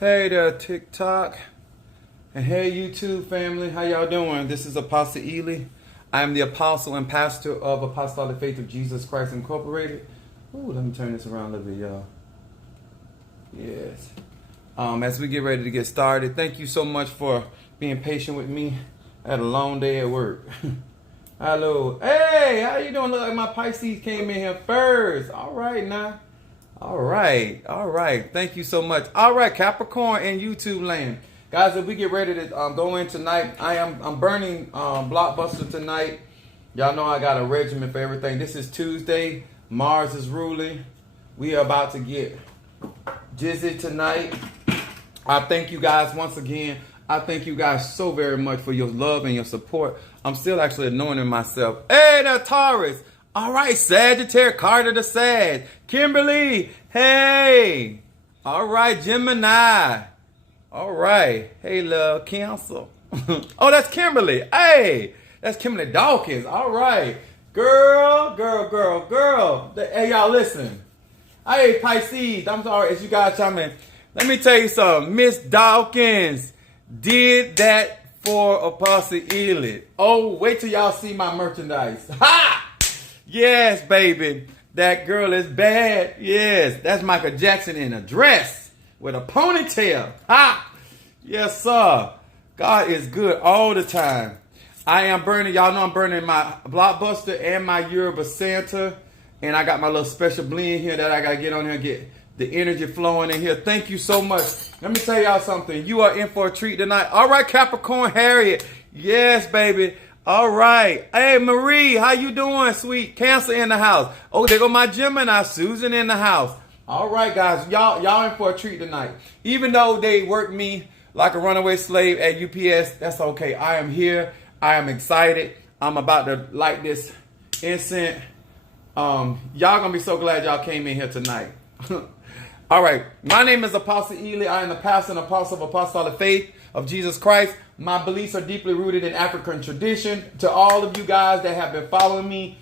Hey there, TikTok. And hey, YouTube family. How y'all doing? This is Apostle Ely. I am the apostle and pastor of Apostolic Faith of Jesus Christ Incorporated. Ooh, let me turn this around a little bit, y'all. Yes. As we get ready to get started, thank you so much for being patient with me. I had a long day at work. Hello. Hey, how you doing? Look like my Pisces came in here first. All right, now. All right. Thank you so much. All right, Capricorn and YouTube land. Guys, if we get ready to go in tonight, I'm burning Blockbuster tonight. Y'all know I got a regimen for everything. This is Tuesday. Mars is ruling. We are about to get jizzy tonight. I thank you guys once again. I thank you guys so very much for your love and your support. I'm still actually anointing myself. Hey, there, Taurus. All right, Sagittarius, Carter the Sag. Kimberly, hey. All right, Gemini. All right. Hey, love, Cancer. Oh, that's Kimberly. Hey, that's Kimberly Dawkins. All right. Girl. Hey, y'all, listen. Hey, Pisces, I'm sorry, as you guys chime in. Let me tell you something. Miss Dawkins did that for Apostle Ely. Oh, wait till y'all see my merchandise. Ha! Yes, baby. That girl is bad. Yes, that's Michael Jackson in a dress with a ponytail. Ha! Yes, sir. God is good all the time. I am burning, y'all know I'm burning my Blockbuster and my Yoruba Santa. And I got my little special blend here that I got to get on here and get the energy flowing in here. Thank you so much. Let me tell y'all something. You are in for a treat tonight. All right, Capricorn Harriet. Yes, baby. All right. Hey, Marie, how you doing, sweet? Cancer in the house. Oh, there go my Gemini, Susan in the house. All right, guys. Y'all in for a treat tonight. Even though they worked me like a runaway slave at UPS, that's okay. I am here. I am excited. I'm about to light this incense. Y'all gonna be so glad y'all came in here tonight. All right. My name is Apostle Ely. I am the pastor and apostle of Apostolic Faith of Jesus Christ. My beliefs are deeply rooted in African tradition. To all of you guys that have been following me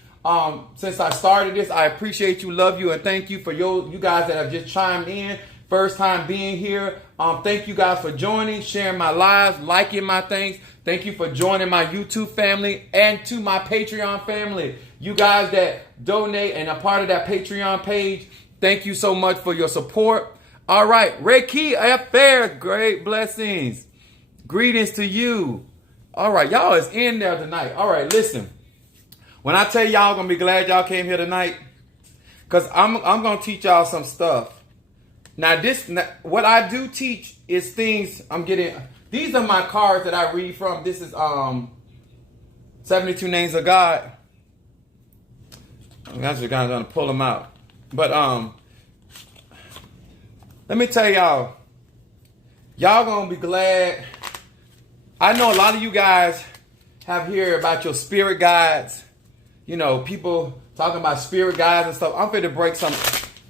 since I started this, I appreciate you, love you, and thank you for you guys that have just chimed in. First time being here. Thank you guys for joining, sharing my lives, liking my things. Thank you for joining my YouTube family and to my Patreon family. You guys that donate and are part of that Patreon page, thank you so much for your support. All right, Reiki Affair, great blessings. Greetings to you. All right, y'all is in there tonight. All right, listen. When I tell y'all gonna be glad y'all came here tonight, because I'm gonna teach y'all some stuff. Now what I do teach is things I'm getting. These are my cards that I read from. This is 72 Names of God. I'm actually gonna pull them out. But let me tell y'all gonna be glad. I know a lot of you guys have heard about your spirit guides. You know, people talking about spirit guides and stuff. I'm going to break some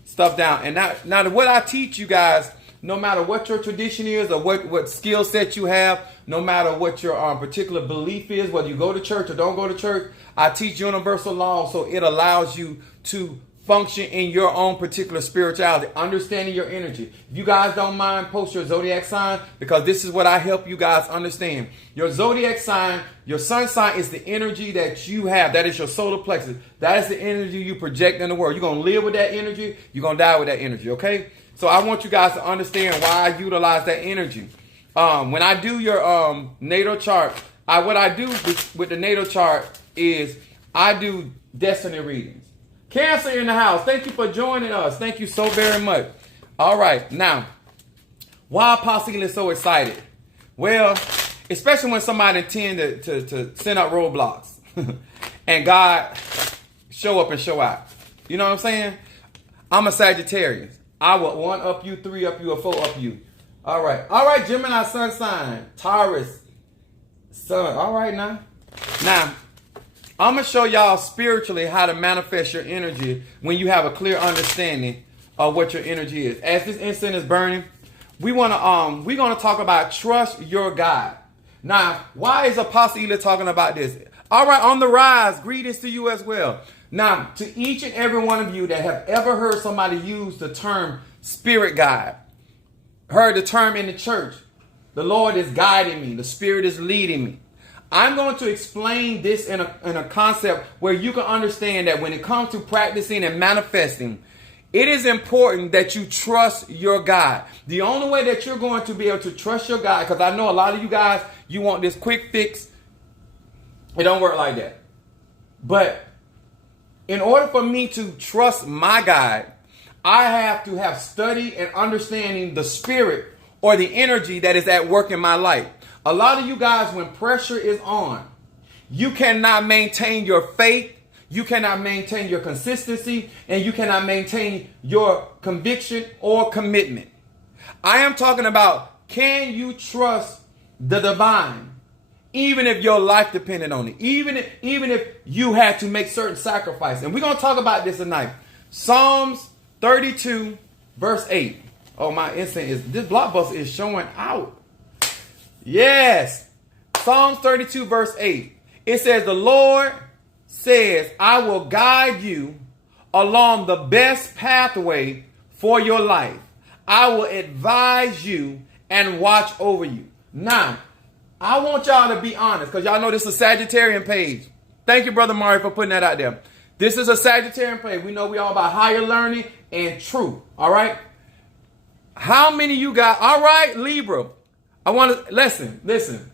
stuff down. And now what I teach you guys, no matter what your tradition is or what skill set you have, no matter what your particular belief is, whether you go to church or don't go to church, I teach universal law, so it allows you to function in your own particular spirituality, understanding your energy. If you guys don't mind, post your zodiac sign, because this is what I help you guys understand. Your zodiac sign, your sun sign is the energy that you have. That is your solar plexus. That is the energy you project in the world. You're going to live with that energy. You're going to die with that energy, okay? So I want you guys to understand why I utilize that energy. When I do your natal chart, what I do with the natal chart is I do destiny readings. Cancer in the house. Thank you for joining us. Thank you so very much. All right. Now, why Apostle is so excited? Well, especially when somebody intend to send out roadblocks and God show up and show out. You know what I'm saying? I'm a Sagittarius. I will 1 up you, 3 up you, or 4 up you. All right, Gemini sun sign. Taurus sun. All right, now. I'm going to show y'all spiritually how to manifest your energy when you have a clear understanding of what your energy is. As this incense is burning, we're going to talk about trust your God. Now, why is Apostle Ely talking about this? All right, on the rise, greetings to you as well. Now, to each and every one of you that have ever heard somebody use the term spirit guide, heard the term in the church, the Lord is guiding me, the Spirit is leading me. I'm going to explain this in a concept where you can understand that when it comes to practicing and manifesting, it is important that you trust your God. The only way that you're going to be able to trust your God, because I know a lot of you guys, you want this quick fix. It don't work like that. But in order for me to trust my God, I have to have study and understanding the spirit or the energy that is at work in my life. A lot of you guys, when pressure is on, you cannot maintain your faith, you cannot maintain your consistency, and you cannot maintain your conviction or commitment. I am talking about, can you trust the divine, even if your life depended on it, even if you had to make certain sacrifices? And we're going to talk about this tonight. Psalms 32, verse 8. Oh, my instant is, this blockbuster is showing out. Yes. Psalms 32, verse 8. It says, the Lord says, I will guide you along the best pathway for your life. I will advise you and watch over you. Now, I want y'all to be honest, because y'all know this is a Sagittarian page. Thank you, Brother Mario, for putting that out there. This is a Sagittarian page. We know we all about higher learning and truth. All right. How many of you guys? All right, Libra. I want to listen.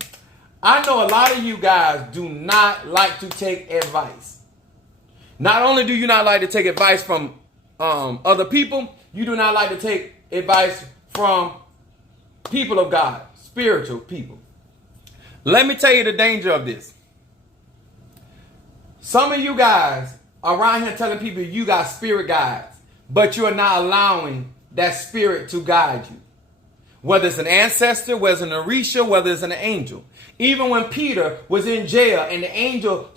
I know a lot of you guys do not like to take advice. Not only do you not like to take advice from other people, you do not like to take advice from people of God, spiritual people. Let me tell you the danger of this. Some of you guys are around here telling people you got spirit guides, but you are not allowing that spirit to guide you. Whether it's an ancestor, whether it's an Orisha, whether it's an angel. Even when Peter was in jail and the angel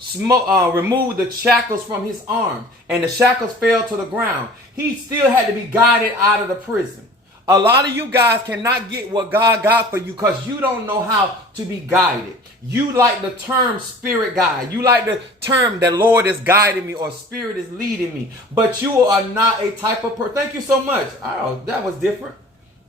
removed the shackles from his arm and the shackles fell to the ground, he still had to be guided out of the prison. A lot of you guys cannot get what God got for you because you don't know how to be guided. You like the term spirit guide. You like the term that Lord is guiding me or spirit is leading me. But you are not a type of person. Thank you so much. Oh, that was different.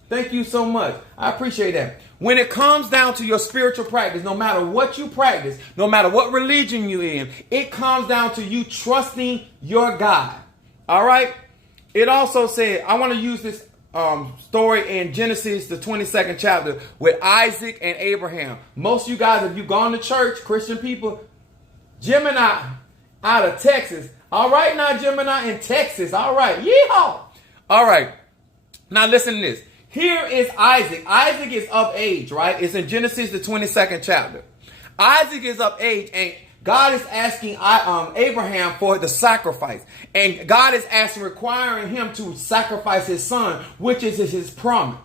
Thank you so much. I appreciate that. When it comes down to your spiritual practice, no matter what you practice, no matter what religion you're in, it comes down to you trusting your God. All right. It also said, I want to use this story in Genesis, the 22nd chapter, with Isaac and Abraham. Most of you guys, if you've gone to church, Christian people, Gemini out of Texas. All right, now Gemini in Texas. All right, yeehaw. All right, now listen to this. Here is Isaac. Isaac is of age, right? It's in Genesis, the 22nd chapter. Isaac is of age, and God is asking Abraham for the sacrifice. And God is requiring him to sacrifice his son, which is his promise.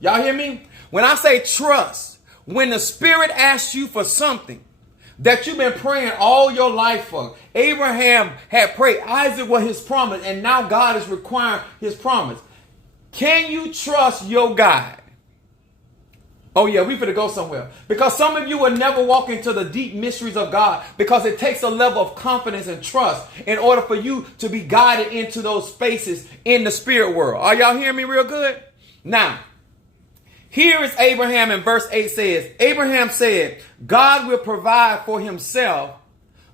Y'all hear me? When I say trust, when the Spirit asks you for something that you've been praying all your life for, Abraham had prayed, Isaac was his promise, and now God is requiring his promise. Can you trust your God? Oh yeah, we finna go somewhere. Because some of you will never walk into the deep mysteries of God because it takes a level of confidence and trust in order for you to be guided into those spaces in the spirit world. Are y'all hearing me real good? Now, here is Abraham in verse 8 says, Abraham said, God will provide for himself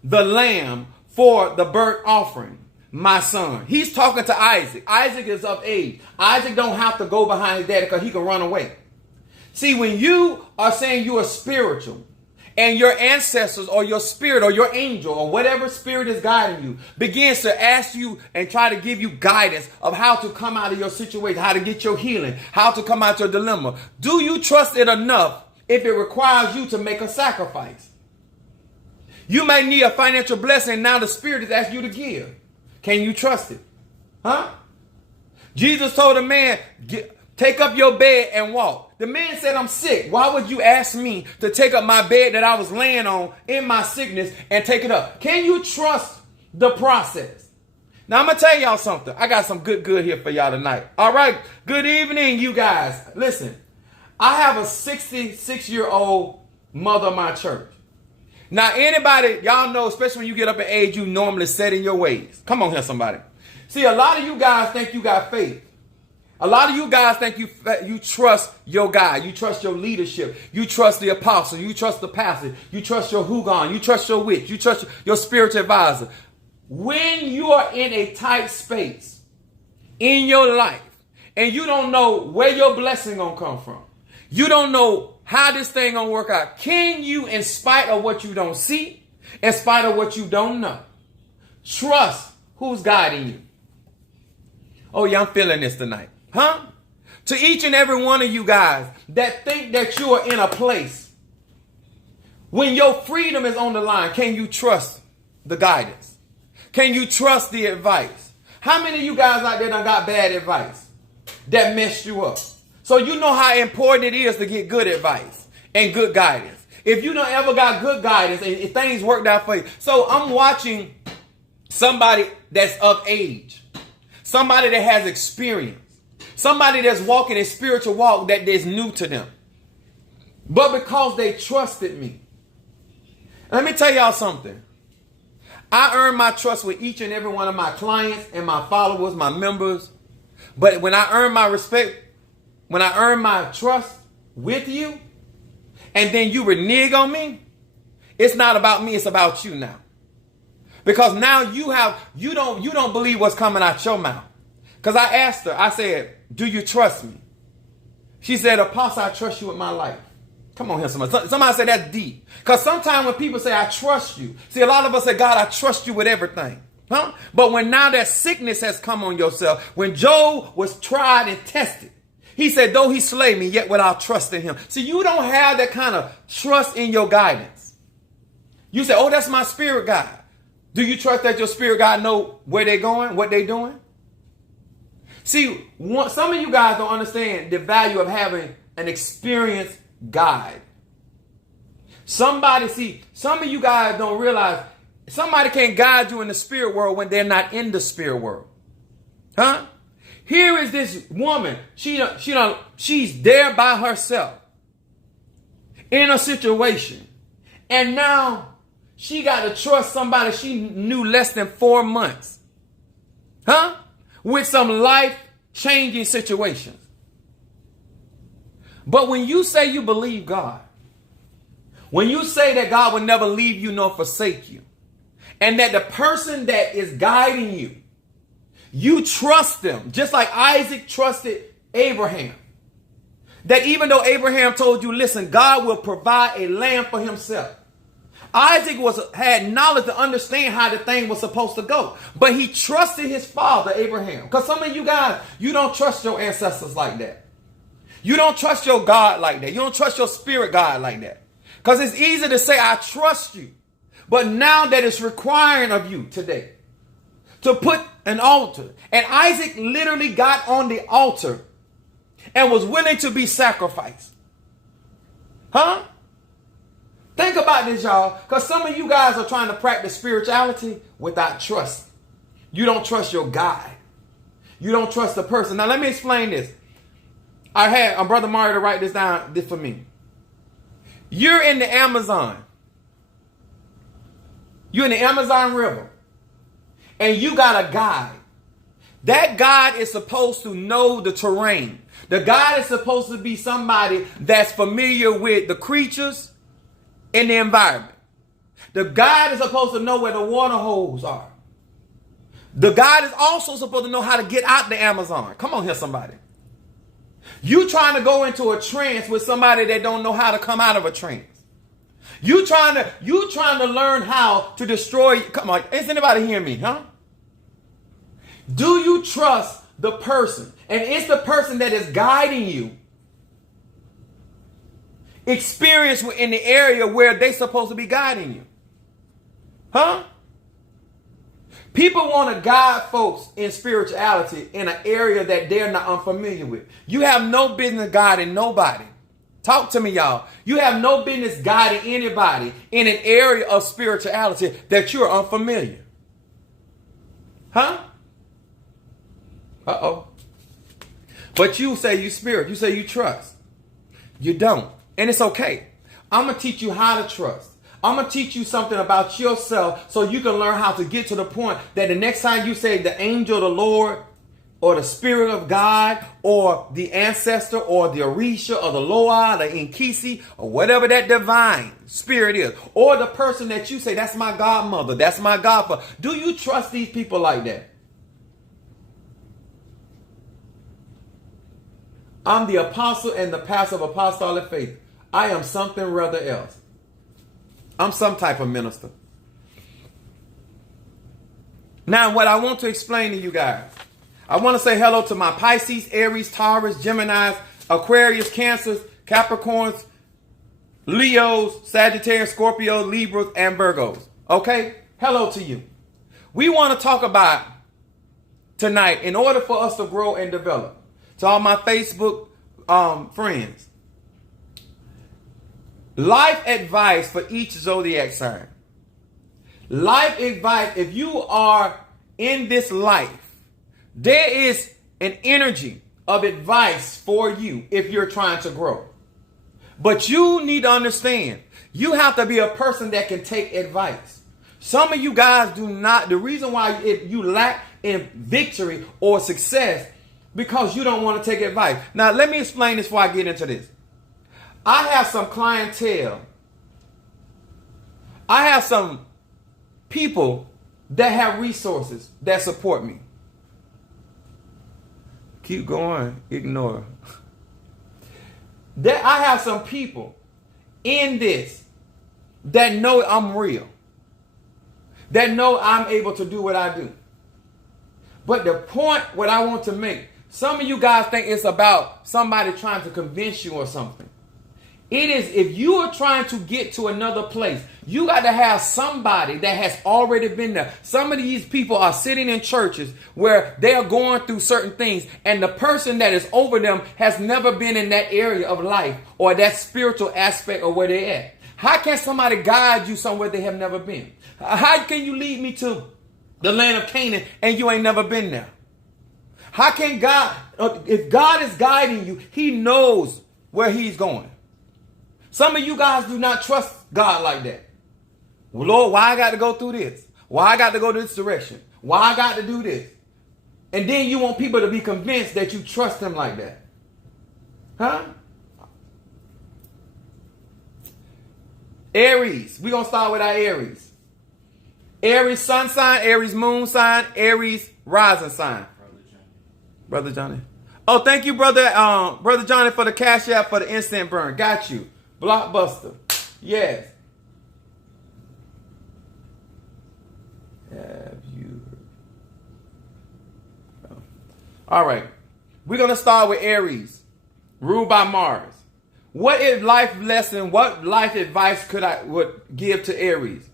the lamb for the burnt offering, my son. He's talking to Isaac. Isaac is of age. Isaac don't have to go behind his daddy because he can run away. See, when you are saying you are spiritual and your ancestors or your spirit or your angel or whatever spirit is guiding you begins to ask you and try to give you guidance of how to come out of your situation, how to get your healing, how to come out of your dilemma, do you trust it enough if it requires you to make a sacrifice? You may need a financial blessing. Now the spirit is asking you to give. Can you trust it? Huh? Jesus told a man, take up your bed and walk. The man said, I'm sick. Why would you ask me to take up my bed that I was laying on in my sickness and take it up? Can you trust the process? Now, I'm going to tell y'all something. I got some good here for y'all tonight. All right. Good evening, you guys. Listen, I have a 66-year-old mother of my church. Now, anybody, y'all know, especially when you get up in age, you normally set in your ways. Come on here, somebody. See, a lot of you guys think you got faith. A lot of you guys think you trust your God. You trust your leadership. You trust the apostle. You trust the pastor. You trust your Hugon. You trust your witch. You trust your spiritual advisor. When you are in a tight space in your life and you don't know where your blessing gonna come from, you don't know how this thing gonna work out, can you, in spite of what you don't see, in spite of what you don't know, trust who's guiding you? Oh yeah, I'm feeling this tonight. Huh? To each and every one of you guys that think that you are in a place when your freedom is on the line, can you trust the guidance? Can you trust the advice? How many of you guys out there done got bad advice that messed you up? So you know how important it is to get good advice and good guidance. If you don't ever got good guidance and things worked out for you. So I'm watching somebody that's of age, somebody that has experience, somebody that's walking a spiritual walk that is new to them. But because they trusted me. Let me tell y'all something. I earn my trust with each and every one of my clients and my followers, my members. But when I earn my respect, when I earn my trust with you, and then you renege on me, it's not about me, it's about you now. Because now you don't believe what's coming out your mouth. Because I asked her, I said, do you trust me? She said, Apostle, I trust you with my life. Come on here, somebody. Somebody said that's deep. Because sometimes when people say, I trust you. See, a lot of us say, God, I trust you with everything. Huh? But when now that sickness has come on yourself, when Job was tried and tested, he said, though he slay me, yet without trust in him. See, you don't have that kind of trust in your guidance. You say, oh, that's my spirit guide. Do you trust that your spirit guide know where they're going, what they're doing? See, some of you guys don't understand the value of having an experienced guide. Some of you guys don't realize somebody can't guide you in the spirit world when they're not in the spirit world. Huh? Here is this woman. She's there by herself in a situation. And now she got to trust somebody she knew less than 4 months. Huh? With some life-changing situations. But when you say you believe God, when you say that God will never leave you nor forsake you, and that the person that is guiding you, you trust them, just like Isaac trusted Abraham. That even though Abraham told you, listen, God will provide a lamb for himself. Isaac had knowledge to understand how the thing was supposed to go. But he trusted his father, Abraham. Because some of you guys, you don't trust your ancestors like that. You don't trust your God like that. You don't trust your spirit God like that. Because it's easy to say, I trust you. But now that it's requiring of you today to put an altar. And Isaac literally got on the altar and was willing to be sacrificed. Huh? Think about this, y'all, because some of you guys are trying to practice spirituality without trust. You don't trust your guide. You don't trust the person. Now, let me explain this. I had a brother Mario to write this down for me. You're in the Amazon. You're in the Amazon River. And you got a guide. That guide is supposed to know the terrain. The guide is supposed to be somebody that's familiar with the creatures in the environment. The guide is supposed to know where the water holes are. The guide is also supposed to know how to get out the Amazon. Come on here, somebody. You trying to go into a trance with somebody that don't know how to come out of a trance. You trying to learn how to destroy. Come on, is anybody hearing me, huh? Do you trust the person? And it's the person that is guiding you. Experience in the area where they're supposed to be guiding you. Huh? People want to guide folks in spirituality in an area that they're not unfamiliar with. You have no business guiding nobody. Talk to me, y'all. You have no business guiding anybody in an area of spirituality that you're unfamiliar. Huh? Uh-oh. But you say you spirit. You say you trust. You don't. And it's okay. I'm going to teach you how to trust. I'm going to teach you something about yourself so you can learn how to get to the point that the next time you say the angel of the Lord or the spirit of God or the ancestor or the Orisha or the Loa, the Inkisi, or whatever that divine spirit is, or the person that you say, that's my godmother, that's my godfather. Do you trust these people like that? I'm the apostle and the pastor of apostolic faith. I am something rather else. I'm some type of minister. Now, what I want to explain to you guys, I want to say hello to my Pisces, Aries, Taurus, Geminis, Aquarius, Cancers, Capricorns, Leos, Sagittarius, Scorpios, Libras, and Virgos. Okay? Hello to you. We want to talk about tonight, in order for us to grow and develop, to all my Facebook friends, life advice for each zodiac sign. Life advice, if you are in this life, there is an energy of advice for you if you're trying to grow. But you need to understand, you have to be a person that can take advice. Some of you guys do not. The reason why you lack in victory or success, because you don't want to take advice. Now, let me explain this before I get into this. I have some clientele. I have some people that have resources that support me. Keep going. Ignore. That I have some people in this that know I'm real. That know I'm able to do what I do. But the point what I want to make, some of you guys think it's about somebody trying to convince you or something. It is, if you are trying to get to another place, you got to have somebody that has already been there. Some of these people are sitting in churches where they are going through certain things, and the person that is over them has never been in that area of life or that spiritual aspect of where they're at. How can somebody guide you somewhere they have never been? How can you lead me to the land of Canaan and you ain't never been there? How can God, if God is guiding you, he knows where he's going. Some of you guys do not trust God like that. Well, Lord, why I got to go through this? Why I got to go this direction? Why I got to do this? And then you want people to be convinced that you trust him like that. Huh? Aries. We're going to start with our Aries. Aries sun sign, Aries moon sign, Aries rising sign. Brother Johnny. Oh, thank you, Brother Johnny, for the cash app for the instant burn. Got you. Blockbuster. Yes. Have you? All right. We're going to start with Aries, ruled by Mars. What life advice would give to Aries?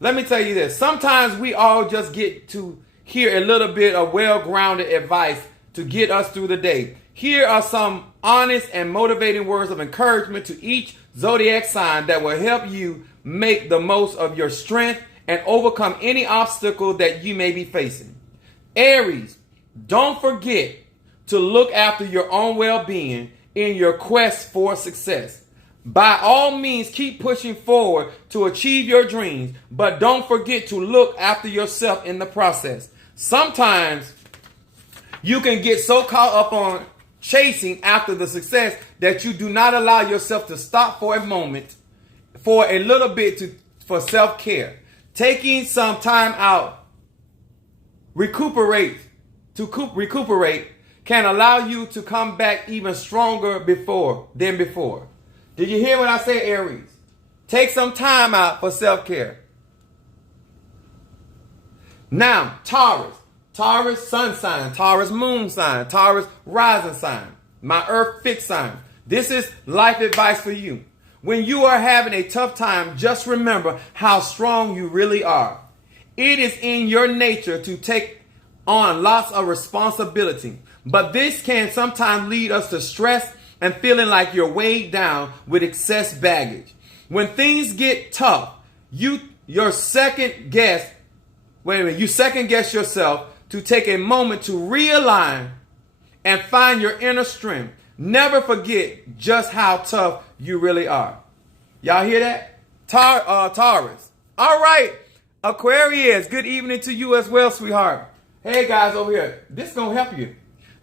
Let me tell you this. Sometimes we all just get to hear a little bit of well-grounded advice to get us through the day. Here are some honest and motivating words of encouragement to each zodiac sign that will help you make the most of your strength and overcome any obstacle that you may be facing. Aries, don't forget to look after your own well-being in your quest for success. By all means, keep pushing forward to achieve your dreams, but don't forget to look after yourself in the process. Sometimes you can get so caught up on chasing after the success that you do not allow yourself to stop for a moment, for a little bit for self-care. Taking some time out, recuperate can allow you to come back even stronger than before. Did you hear what I said, Aries? Take some time out for self-care. Now, Taurus. Taurus sun sign, Taurus moon sign, Taurus rising sign, my earth fixed sign. This is life advice for you. When you are having a tough time, just remember how strong you really are. It is in your nature to take on lots of responsibility, but this can sometimes lead us to stress and feeling like you're weighed down with excess baggage. When things get tough, you second guess yourself to take a moment to realign and find your inner strength. Never forget just how tough you really are. Y'all hear that? Taurus. All right. Aquarius, good evening to you as well, sweetheart. Hey guys over here, this is going to help you.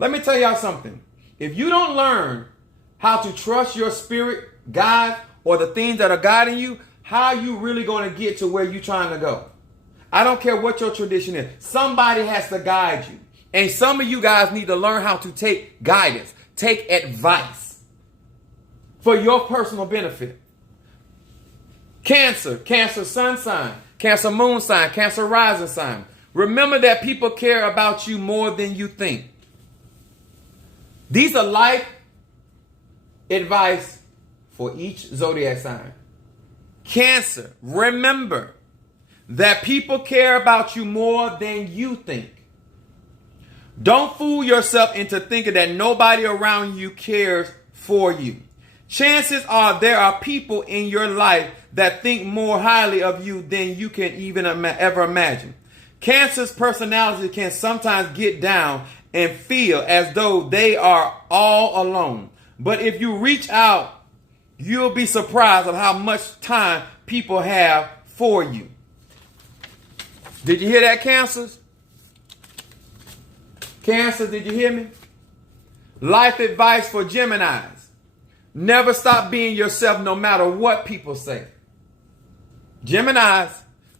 Let me tell y'all something. If you don't learn how to trust your spirit guide or the things that are guiding you, how are you really going to get to where you're trying to go? I don't care what your tradition is. Somebody has to guide you. And some of you guys need to learn how to take guidance, take advice for your personal benefit. Cancer sun sign, Cancer moon sign, Cancer rising sign. Remember that people care about you more than you think. These are life advice for each zodiac sign. Cancer, remember that people care about you more than you think. Don't fool yourself into thinking that nobody around you cares for you. Chances are there are people in your life that think more highly of you than you can even ever imagine. Cancer's personality can sometimes get down and feel as though they are all alone. But if you reach out, you'll be surprised at how much time people have for you. Did you hear that, Cancers? Cancer, did you hear me? Life advice for Geminis. Never stop being yourself no matter what people say. Geminis,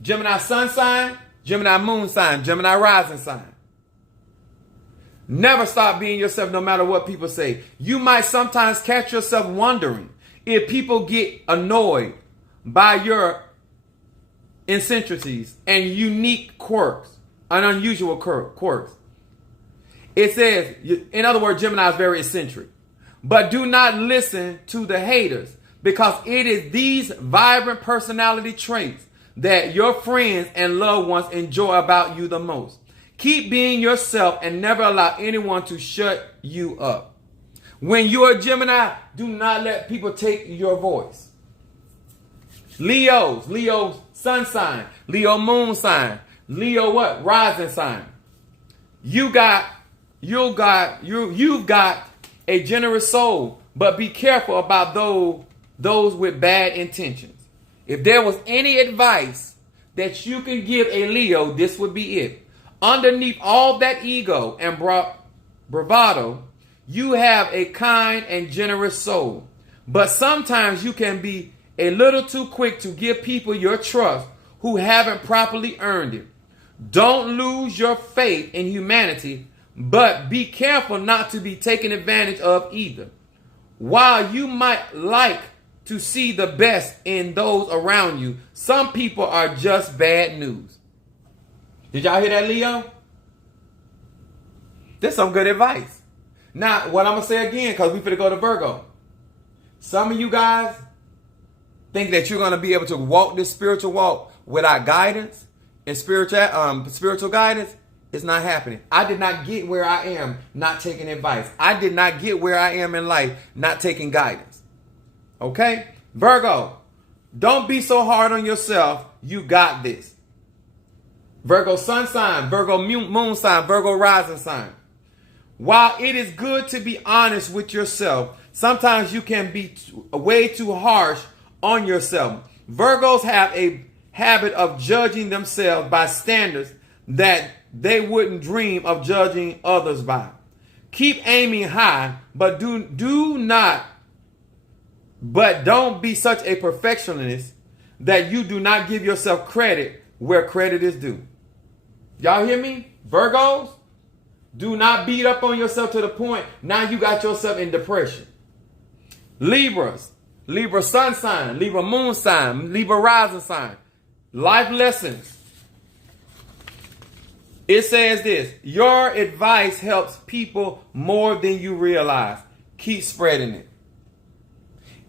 Gemini sun sign, Gemini moon sign, Gemini rising sign. Never stop being yourself no matter what people say. You might sometimes catch yourself wondering if people get annoyed by your eccentricities and unique quirks, and unusual quirks. It says, in other words, Gemini is very eccentric. But do not listen to the haters, because it is these vibrant personality traits that your friends and loved ones enjoy about you the most. Keep being yourself and never allow anyone to shut you up. When you're a Gemini, do not let people take your voice. Leo's sun sign, Leo moon sign, Leo what? Rising sign. You've got a generous soul, but be careful about those with bad intentions. If there was any advice that you can give a Leo, this would be it. Underneath all that ego and bravado, you have a kind and generous soul. But sometimes you can be a little too quick to give people your trust who haven't properly earned it. Don't lose your faith in humanity, but be careful not to be taken advantage of either. While you might like to see the best in those around you, some people are just bad news. Did y'all hear that, Leo? That's some good advice. Now, what I'm going to say again, because we finna go to Virgo. Some of you guys think that you're going to be able to walk this spiritual walk without guidance and spiritual guidance. It's not happening. I did not get where I am not taking advice. I did not get where I am in life not taking guidance. Okay? Virgo, don't be so hard on yourself. You got this. Virgo sun sign, Virgo moon sign, Virgo rising sign. While it is good to be honest with yourself, sometimes you can be way too harsh on yourself. Virgos have a habit of judging themselves by standards that they wouldn't dream of judging others by. Keep aiming high, but don't be such a perfectionist that you do not give yourself credit where credit is due. Y'all hear me? Virgos, do not beat up on yourself to the point now you got yourself in depression. Libras, Libra sun sign, Libra moon sign, Libra rising sign. Life lessons. It says this: your advice helps people more than you realize. Keep spreading it.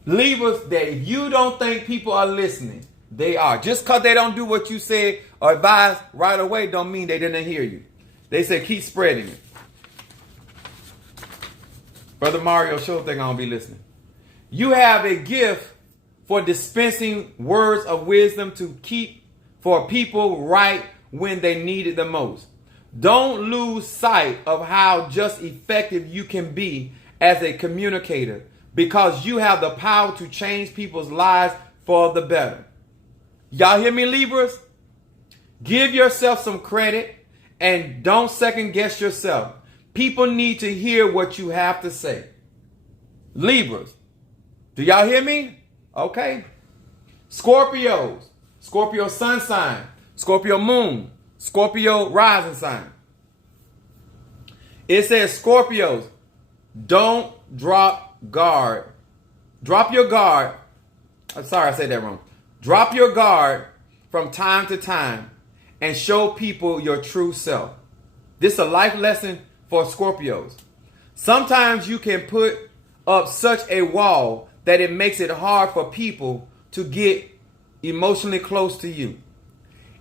Libras, that if you don't think people are listening, they are. Just because they don't do what you said or advise right away don't mean they didn't hear you. They say keep spreading it. Brother Mario sure think I don't be listening. You have a gift for dispensing words of wisdom to keep for people right when they need it the most. Don't lose sight of how just effective you can be as a communicator, because you have the power to change people's lives for the better. Y'all hear me, Libras? Give yourself some credit and don't second guess yourself. People need to hear what you have to say. Libras, do y'all hear me? Okay. Scorpios, Scorpio sun sign, Scorpio moon, Scorpio rising sign. It says, Scorpios, don't drop guard. Drop your guard. I'm sorry, I said that wrong. Drop your guard from time to time and show people your true self. This is a life lesson for Scorpios. Sometimes you can put up such a wall that it makes it hard for people to get emotionally close to you.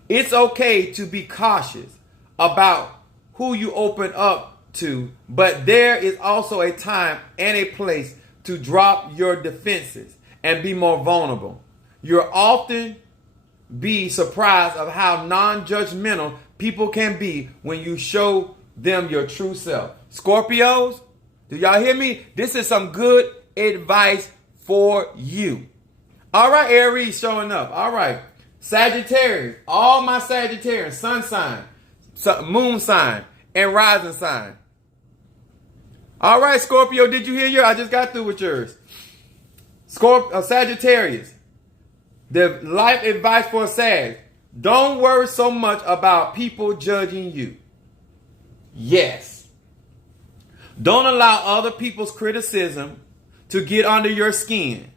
It's okay to be cautious about who you open up to, but there is also a time and a place to drop your defenses and be more vulnerable. You'll often be surprised of how non-judgmental people can be when you show them your true self. Scorpios, do y'all hear me? This is some good advice for you. All right, Aries showing up. All right. Sagittarius, all my Sagittarians, sun sign, moon sign, and rising sign. All right, Scorpio, did you hear yours? I just got through with yours. Sagittarius, the life advice for Sag. Don't worry so much about people judging you. Yes. Don't allow other people's criticism to get under your skin.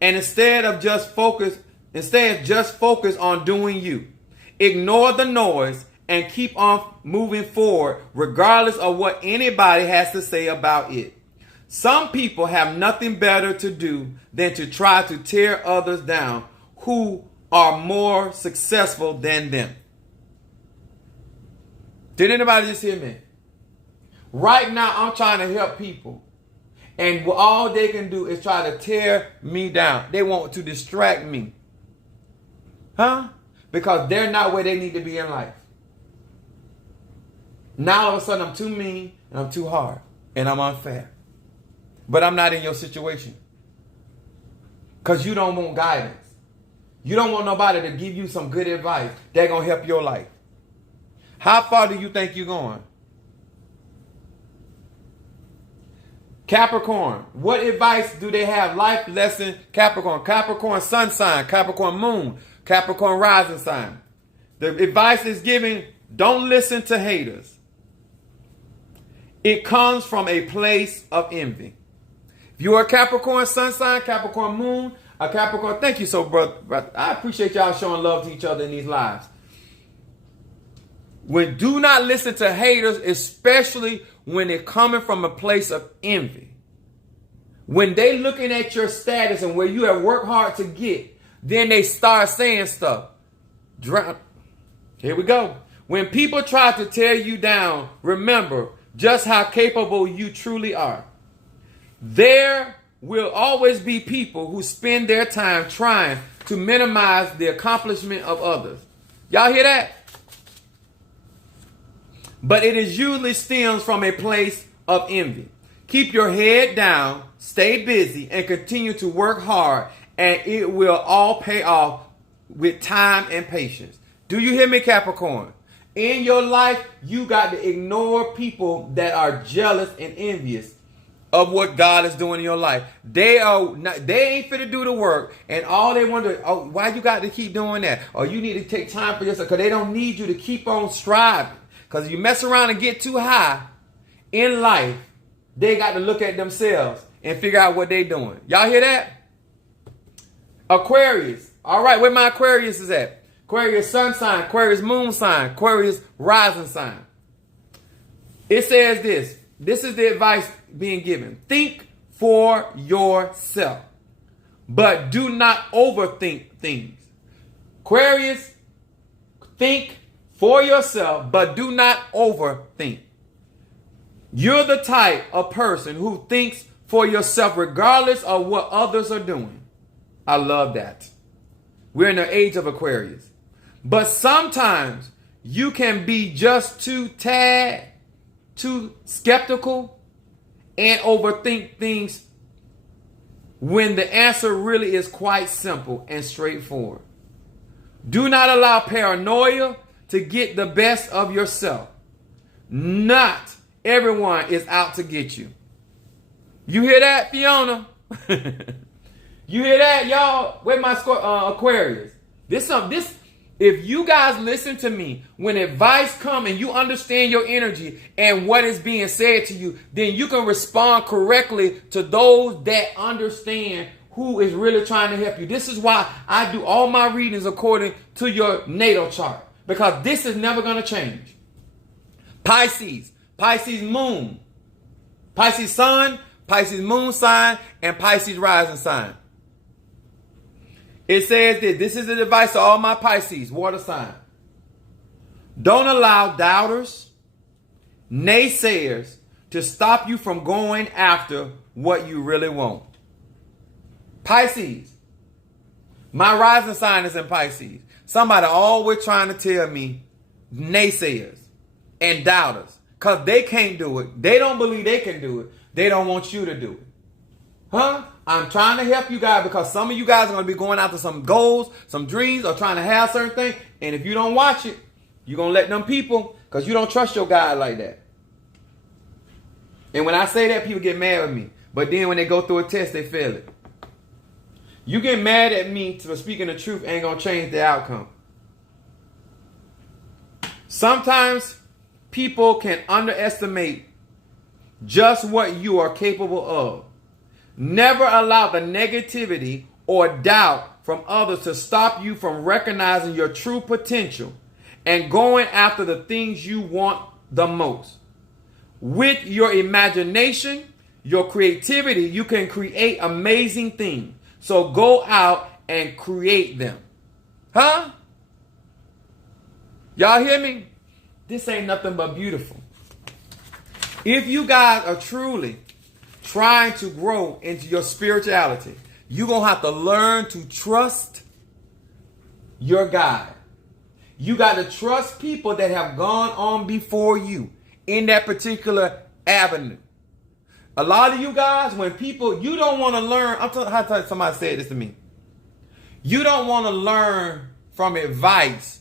And instead just focus on doing you. Ignore the noise and keep on moving forward regardless of what anybody has to say about it. Some people have nothing better to do than to try to tear others down who are more successful than them. Did anybody just hear me? Right now, I'm trying to help people. And all they can do is try to tear me down. They want to distract me. Huh? Because they're not where they need to be in life. Now all of a sudden I'm too mean and I'm too hard and I'm unfair. But I'm not in your situation. Because you don't want guidance. You don't want nobody to give you some good advice that's going to help your life. How far do you think you're going? Capricorn, what advice do they have? Life lesson, Capricorn. Capricorn sun sign, Capricorn moon, Capricorn rising sign. The advice is given, don't listen to haters. It comes from a place of envy. If you're a Capricorn sun sign, Capricorn moon, a Capricorn, thank you so, brother. I appreciate y'all showing love to each other in these lives. Do not listen to haters, especially when they're coming from a place of envy. When they looking at your status and where you have worked hard to get, then they start saying stuff. Here we go. When people try to tear you down, remember just how capable you truly are. There will always be people who spend their time trying to minimize the accomplishment of others. Y'all hear that? But it is usually stems from a place of envy. Keep your head down, stay busy, and continue to work hard, and it will all pay off with time and patience. Do you hear me, Capricorn? In your life, you got to ignore people that are jealous and envious of what God is doing in your life. They ain't fit to do the work, and all they wonder, oh, why you got to keep doing that? Or you need to take time for yourself, because they don't need you to keep on striving. Because if you mess around and get too high in life, they got to look at themselves and figure out what they're doing. Y'all hear that? Aquarius. All right, where my Aquarius is at? Aquarius sun sign, Aquarius moon sign, Aquarius rising sign. It says this. This is the advice being given. Think for yourself, but do not overthink things. Aquarius, think for yourself, but do not overthink. You're the type of person who thinks for yourself regardless of what others are doing. I love that. We're in the age of Aquarius. But sometimes you can be just too skeptical and overthink things when the answer really is quite simple and straightforward. Do not allow paranoia to get the best of yourself. Not everyone is out to get you. You hear that, Fiona? You hear that, y'all? Where my Aquarius? This, if you guys listen to me, when advice come and you understand your energy and what is being said to you, then you can respond correctly to those that understand who is really trying to help you. This is why I do all my readings according to your natal chart, because this is never going to change. Pisces, Pisces moon, Pisces sun, Pisces moon sign, and Pisces rising sign. It says that this is the advice to all my Pisces, water sign. Don't allow doubters, naysayers to stop you from going after what you really want. Pisces, my rising sign is in Pisces. Somebody always trying to tell me naysayers and doubters, because they can't do it. They don't believe they can do it. They don't want you to do it. Huh? I'm trying to help you guys, because some of you guys are going to be going after some goals, some dreams, or trying to have certain things. And if you don't watch it, you're going to let them people, because you don't trust your God like that. And when I say that, people get mad with me. But then when they go through a test, they fail it. You get mad at me for speaking the truth ain't going to change the outcome. Sometimes people can underestimate just what you are capable of. Never allow the negativity or doubt from others to stop you from recognizing your true potential and going after the things you want the most. With your imagination, your creativity, you can create amazing things. So go out and create them. Huh? Y'all hear me? This ain't nothing but beautiful. If you guys are truly trying to grow into your spirituality, you're going to have to learn to trust your guide. You got to trust people that have gone on before you in that particular avenue. A lot of you guys, when people, you don't want to learn. How somebody said this to me. You don't want to learn from advice.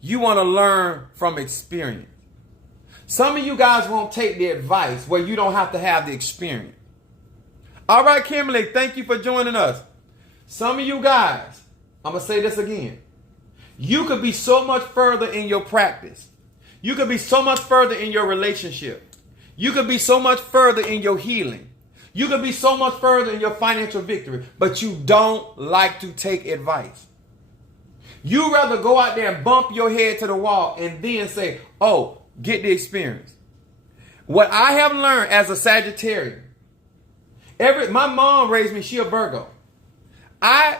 You want to learn from experience. Some of you guys won't take the advice where you don't have to have the experience. All right, Kimberly, thank you for joining us. Some of you guys, I'm going to say this again. You could be so much further in your practice. You could be so much further in your relationship. You could be so much further in your healing. You could be so much further in your financial victory, but you don't like to take advice. You rather go out there and bump your head to the wall and then say, oh, get the experience. What I have learned as a Sagittarius, my mom raised me, she a Virgo. I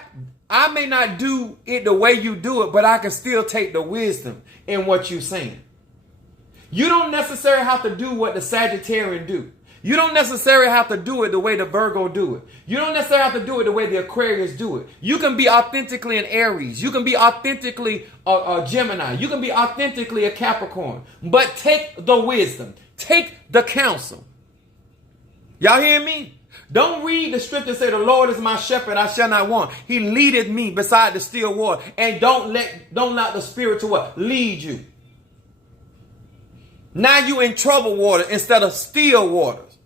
may not do it the way you do it, but I can still take the wisdom in what you're saying. You don't necessarily have to do what the Sagittarian do. You don't necessarily have to do it the way the Virgo do it. You don't necessarily have to do it the way the Aquarius do it. You can be authentically an Aries. You can be authentically a Gemini. You can be authentically a Capricorn. But take the wisdom. Take the counsel. Y'all hear me? Don't read the scripture and say, the Lord is my shepherd, I shall not want. He leadeth me beside the still water. And don't let the spirit to what? Lead you. Now you in troubled water instead of still waters.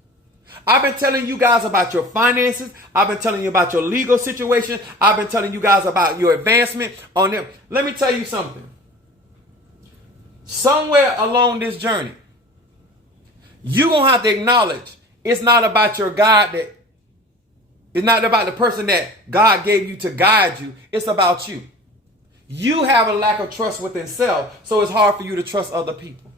I've been telling you guys about your finances. I've been telling you about your legal situation. I've been telling you guys about your advancement on them. Let me tell you something. Somewhere along this journey, you're going to have to acknowledge it's not about your God, it's not about the person that God gave you to guide you. It's about you. You have a lack of trust within self, so it's hard for you to trust other people.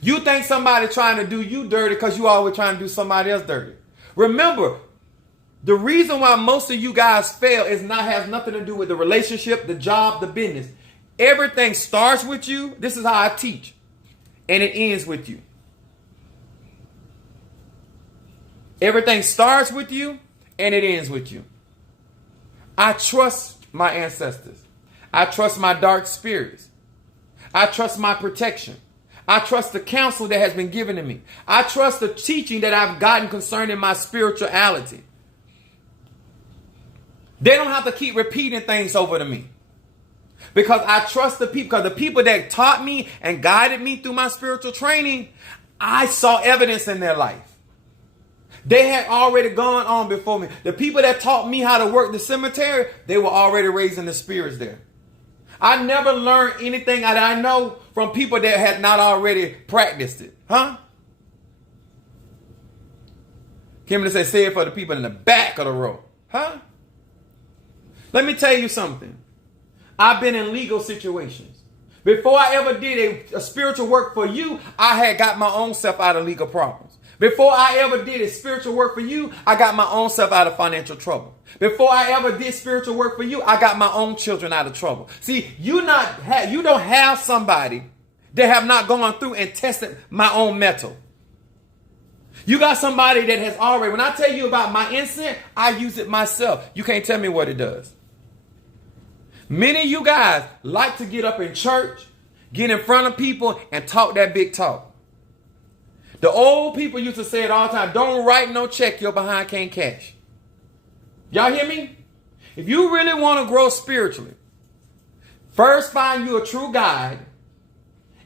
You think somebody trying to do you dirty because you always trying to do somebody else dirty. Remember, the reason why most of you guys fail has nothing to do with the relationship, the job, the business. Everything starts with you. This is how I teach. And it ends with you. Everything starts with you and it ends with you. I trust my ancestors. I trust my dark spirits. I trust my protection. I trust the counsel that has been given to me. I trust the teaching that I've gotten concerning my spirituality. They don't have to keep repeating things over to me. Because I trust the people. Because the people that taught me and guided me through my spiritual training, I saw evidence in their life. They had already gone on before me. The people that taught me how to work the cemetery, they were already raising the spirits there. I never learned anything that I know from people that had not already practiced it. Huh? Kimberly said, say it for the people in the back of the row. Huh? Let me tell you something. I've been in legal situations. Before I ever did a spiritual work for you, I had got my own self out of legal problems. Before I ever did a spiritual work for you, I got my own self out of financial trouble. Before I ever did spiritual work for you, I got my own children out of trouble. See, you don't have somebody that have not gone through and tested my own metal. You got somebody that has already, when I tell you about my incense, I use it myself. You can't tell me what it does. Many of you guys like to get up in church, get in front of people, and talk that big talk. The old people used to say it all the time, don't write no check your behind can't cash. Y'all hear me? If you really want to grow spiritually, first find you a true guide,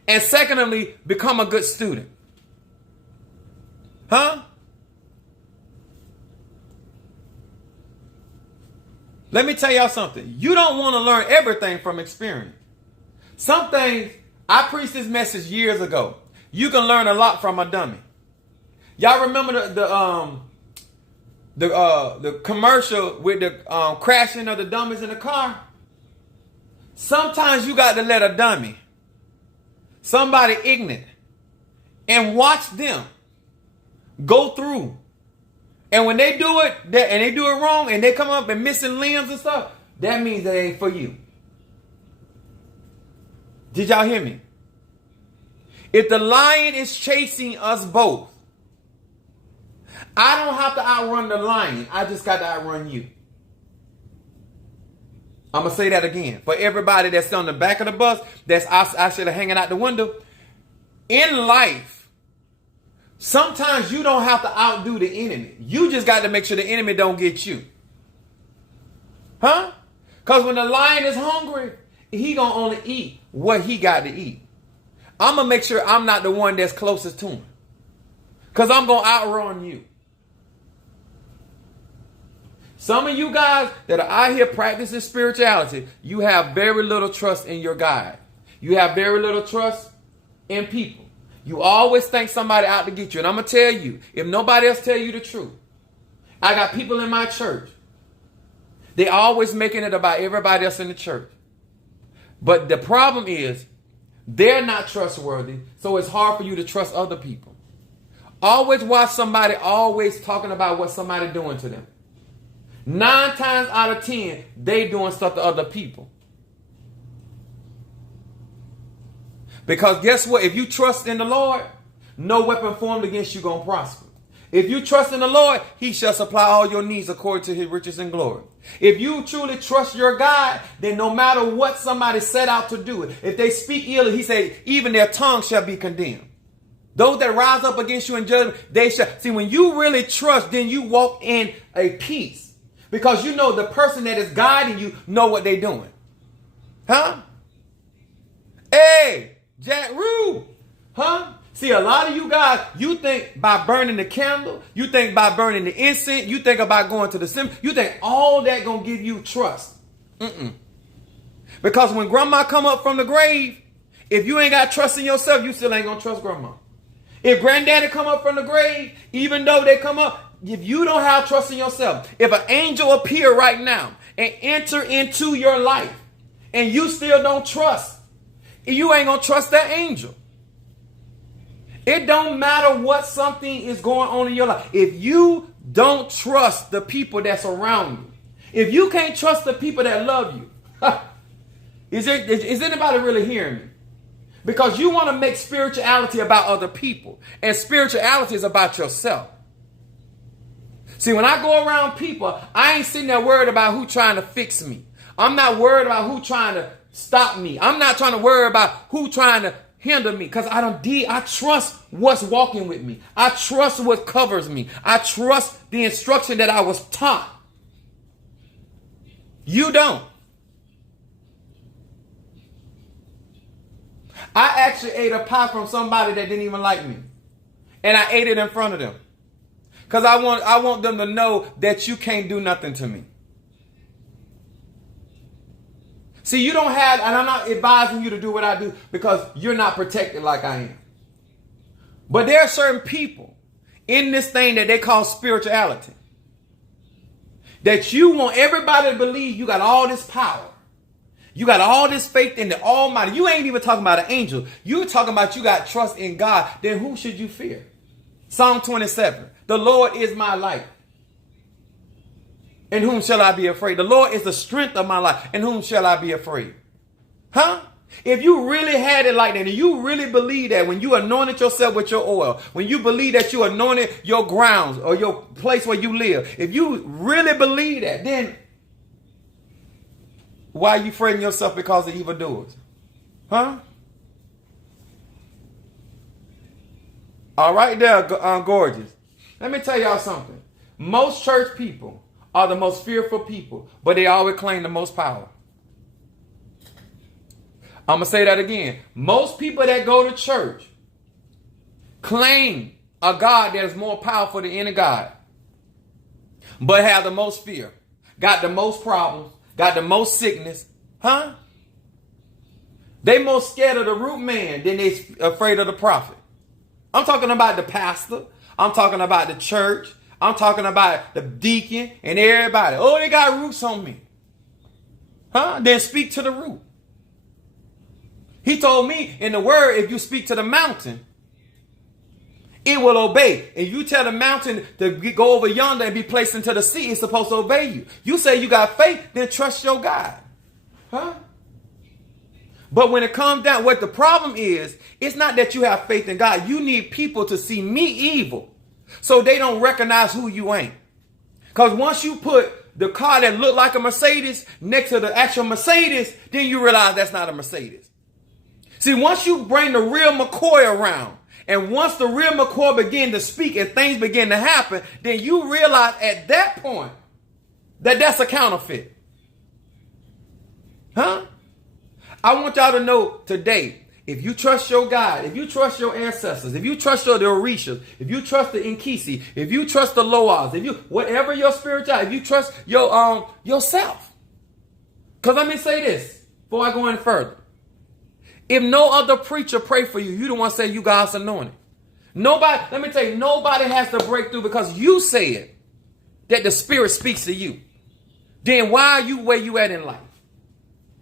and secondly, become a good student. Huh? Let me tell y'all something. You don't want to learn everything from experience. Some things, I preached this message years ago. You can learn a lot from a dummy. Y'all remember the commercial with the crashing of the dummies in the car? Sometimes you got to let a dummy, somebody ignorant, and watch them go through. And when they do it, and they do it wrong, and they come up and missing limbs and stuff, that means that ain't for you. Did y'all hear me? If the lion is chasing us both, I don't have to outrun the lion. I just got to outrun you. I'm going to say that again. For everybody that's on the back of the bus, that's actually hanging out the window. In life, sometimes you don't have to outdo the enemy. You just got to make sure the enemy don't get you. Huh? Because when the lion is hungry, he going to only eat what he got to eat. I'm going to make sure I'm not the one that's closest to him. Because I'm going to outrun you. Some of you guys that are out here practicing spirituality, you have very little trust in your guide. You have very little trust in people. You always think somebody out to get you. And I'm going to tell you, if nobody else tell you the truth, I got people in my church. They always making it about everybody else in the church. But the problem is, they're not trustworthy, so it's hard for you to trust other people. Always watch somebody always talking about what somebody doing to them. 9 times out of 10, they doing stuff to other people. Because guess what? If you trust in the Lord, no weapon formed against you gonna prosper. If you trust in the Lord, he shall supply all your needs according to his riches and glory. If you truly trust your God, then no matter what somebody set out to do, if they speak ill, he said, even their tongue shall be condemned. Those that rise up against you in judgment, they shall. See, when you really trust, then you walk in a peace. Because you know the person that is guiding you know what they're doing. Huh? Hey, Jack Rue. Huh? See, a lot of you guys, you think by burning the candle, you think by burning the incense, you think about going to the cemetery, you think all that gonna give you trust. Because when grandma come up from the grave, if you ain't got trust in yourself, you still ain't gonna trust grandma. If granddaddy come up from the grave, even though they come up, if you don't have trust in yourself, if an angel appear right now and enter into your life and you still don't trust, you ain't gonna trust that angel. It don't matter what something is going on in your life. If you don't trust the people that's around you, if you can't trust the people that love you, is anybody really hearing me? Because you want to make spirituality about other people, and spirituality is about yourself. See, when I go around people, I ain't sitting there worried about who trying to fix me. I'm not worried about who trying to stop me. I'm not trying to worry about who trying to hinder me, because I trust what's walking with me. I trust what covers me. I trust the instruction that I was taught. You don't. I actually ate a pie from somebody that didn't even like me. And I ate it in front of them. Because I want them to know that you can't do nothing to me. See, you don't have, and I'm not advising you to do what I do because you're not protected like I am. But there are certain people in this thing that they call spirituality that you want everybody to believe you got all this power. You got all this faith in the Almighty. You ain't even talking about an angel. You're talking about you got trust in God. Then who should you fear? Psalm 27. The Lord is my light. In whom shall I be afraid? The Lord is the strength of my life. In whom shall I be afraid? Huh? If you really had it like that, and you really believe that when you anointed yourself with your oil, when you believe that you anointed your grounds or your place where you live, if you really believe that, then why are you fretting yourself because of evildoers? Huh? All right there, gorgeous. Let me tell y'all something. Most church people are the most fearful people, but they always claim the most power. I'm going to say that again. Most people that go to church claim a God that is more powerful than any God, but have the most fear, got the most problems, got the most sickness. Huh? They most scared of the root man than they afraid of the prophet. I'm talking about the pastor. I'm talking about the church. I'm talking about the deacon and everybody. Oh, they got roots on me. Huh? Then speak to the root. He told me in the word, if you speak to the mountain, it will obey. And you tell the mountain to go over yonder and be placed into the sea, it's supposed to obey you. You say you got faith, then trust your God. Huh? But when it comes down, what the problem is, it's not that you have faith in God. You need people to see me evil so they don't recognize who you ain't. Because once you put the car that looked like a Mercedes next to the actual Mercedes, then you realize that's not a Mercedes. See, once you bring the real McCoy around, and once the real McCoy begin to speak and things begin to happen, then you realize at that point that that's a counterfeit. Huh? I want y'all to know today, if you trust your God, if you trust your ancestors, if you trust the Orishas, if you trust the Inkisi, if you trust the Loas, if you, whatever your spirituality, if you trust your yourself. Because let me say this before I go any further. If no other preacher pray for you, you don't want to say you God's anointed. Nobody, let me tell you, nobody has to break through because you said that the Spirit speaks to you. Then why are you where you at in life?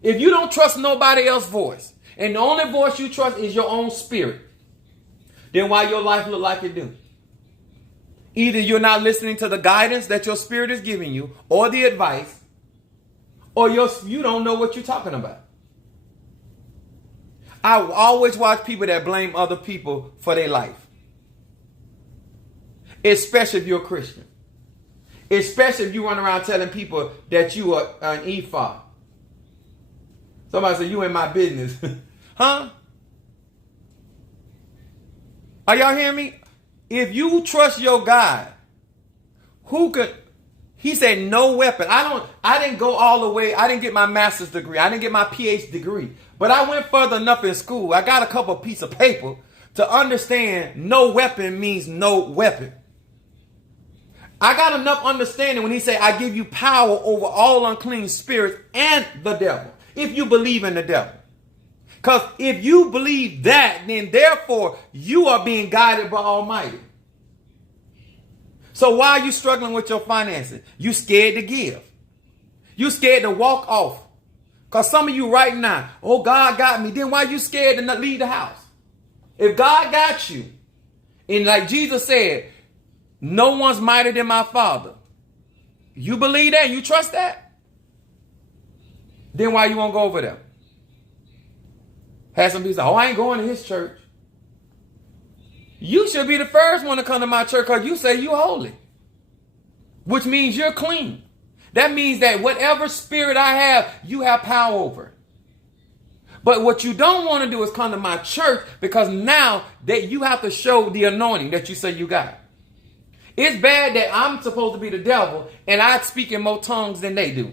If you don't trust nobody else's voice, and the only voice you trust is your own spirit, then why your life look like it do? Either you're not listening to the guidance that your spirit is giving you, or the advice, or you don't know what you're talking about. I always watch people that blame other people for their life. Especially if you're a Christian. Especially if you run around telling people that you are an ephod. Somebody say, you in my business. Huh? Are y'all hearing me? If you trust your God, who could... He said no weapon. I didn't go all the way. I didn't get my master's degree. I didn't get my PhD degree. But I went further enough in school. I got a couple of pieces of paper to understand no weapon means no weapon. I got enough understanding when he said, I give you power over all unclean spirits and the devil. If you believe in the devil. Because if you believe that, then therefore you are being guided by Almighty. So why are you struggling with your finances? You scared to give. You scared to walk off. Because some of you right now, oh, God got me. Then why are you scared to not leave the house? If God got you, and like Jesus said, no one's mightier than my Father. You believe that? You trust that? Then why you won't go over there? Have some people say, oh, I ain't going to his church. You should be the first one to come to my church because you say you holy. Which means you're clean. That means that whatever spirit I have, you have power over. But what you don't want to do is come to my church because now that you have to show the anointing that you say you got. It's bad that I'm supposed to be the devil and I speak in more tongues than they do.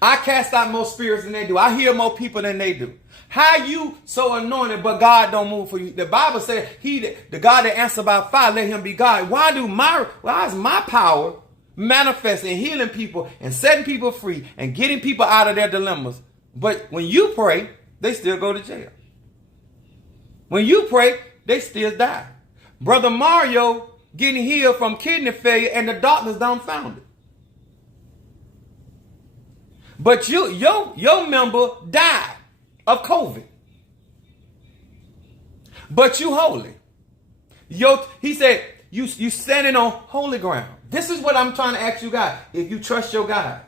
I cast out more spirits than they do. I heal more people than they do. How you so anointed, but God don't move for you? The Bible said, the God that answers by fire, let him be God. Why is my power manifest in healing people and setting people free and getting people out of their dilemmas? But when you pray, they still go to jail. When you pray, they still die. Brother Mario getting healed from kidney failure and the doctors dumbfounded. But your member died of COVID. But you holy. He said, you standing on holy ground. This is what I'm trying to ask you guys. If you trust your guys.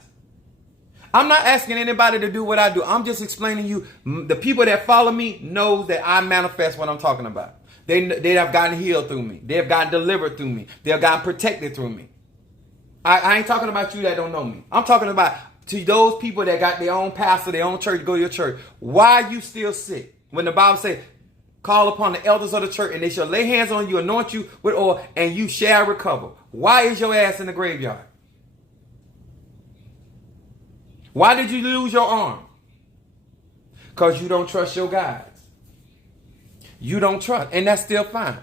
I'm not asking anybody to do what I do. I'm just explaining you. The people that follow me knows that I manifest what I'm talking about. They have gotten healed through me. They have gotten delivered through me. They have gotten protected through me. I ain't talking about you that don't know me. I'm talking about to those people that got their own pastor, their own church, go to your church. Why are you still sick? When the Bible says, call upon the elders of the church and they shall lay hands on you, anoint you with oil, and you shall recover. Why is your ass in the graveyard? Why did you lose your arm? Because you don't trust your guides. You don't trust, and that's still fine.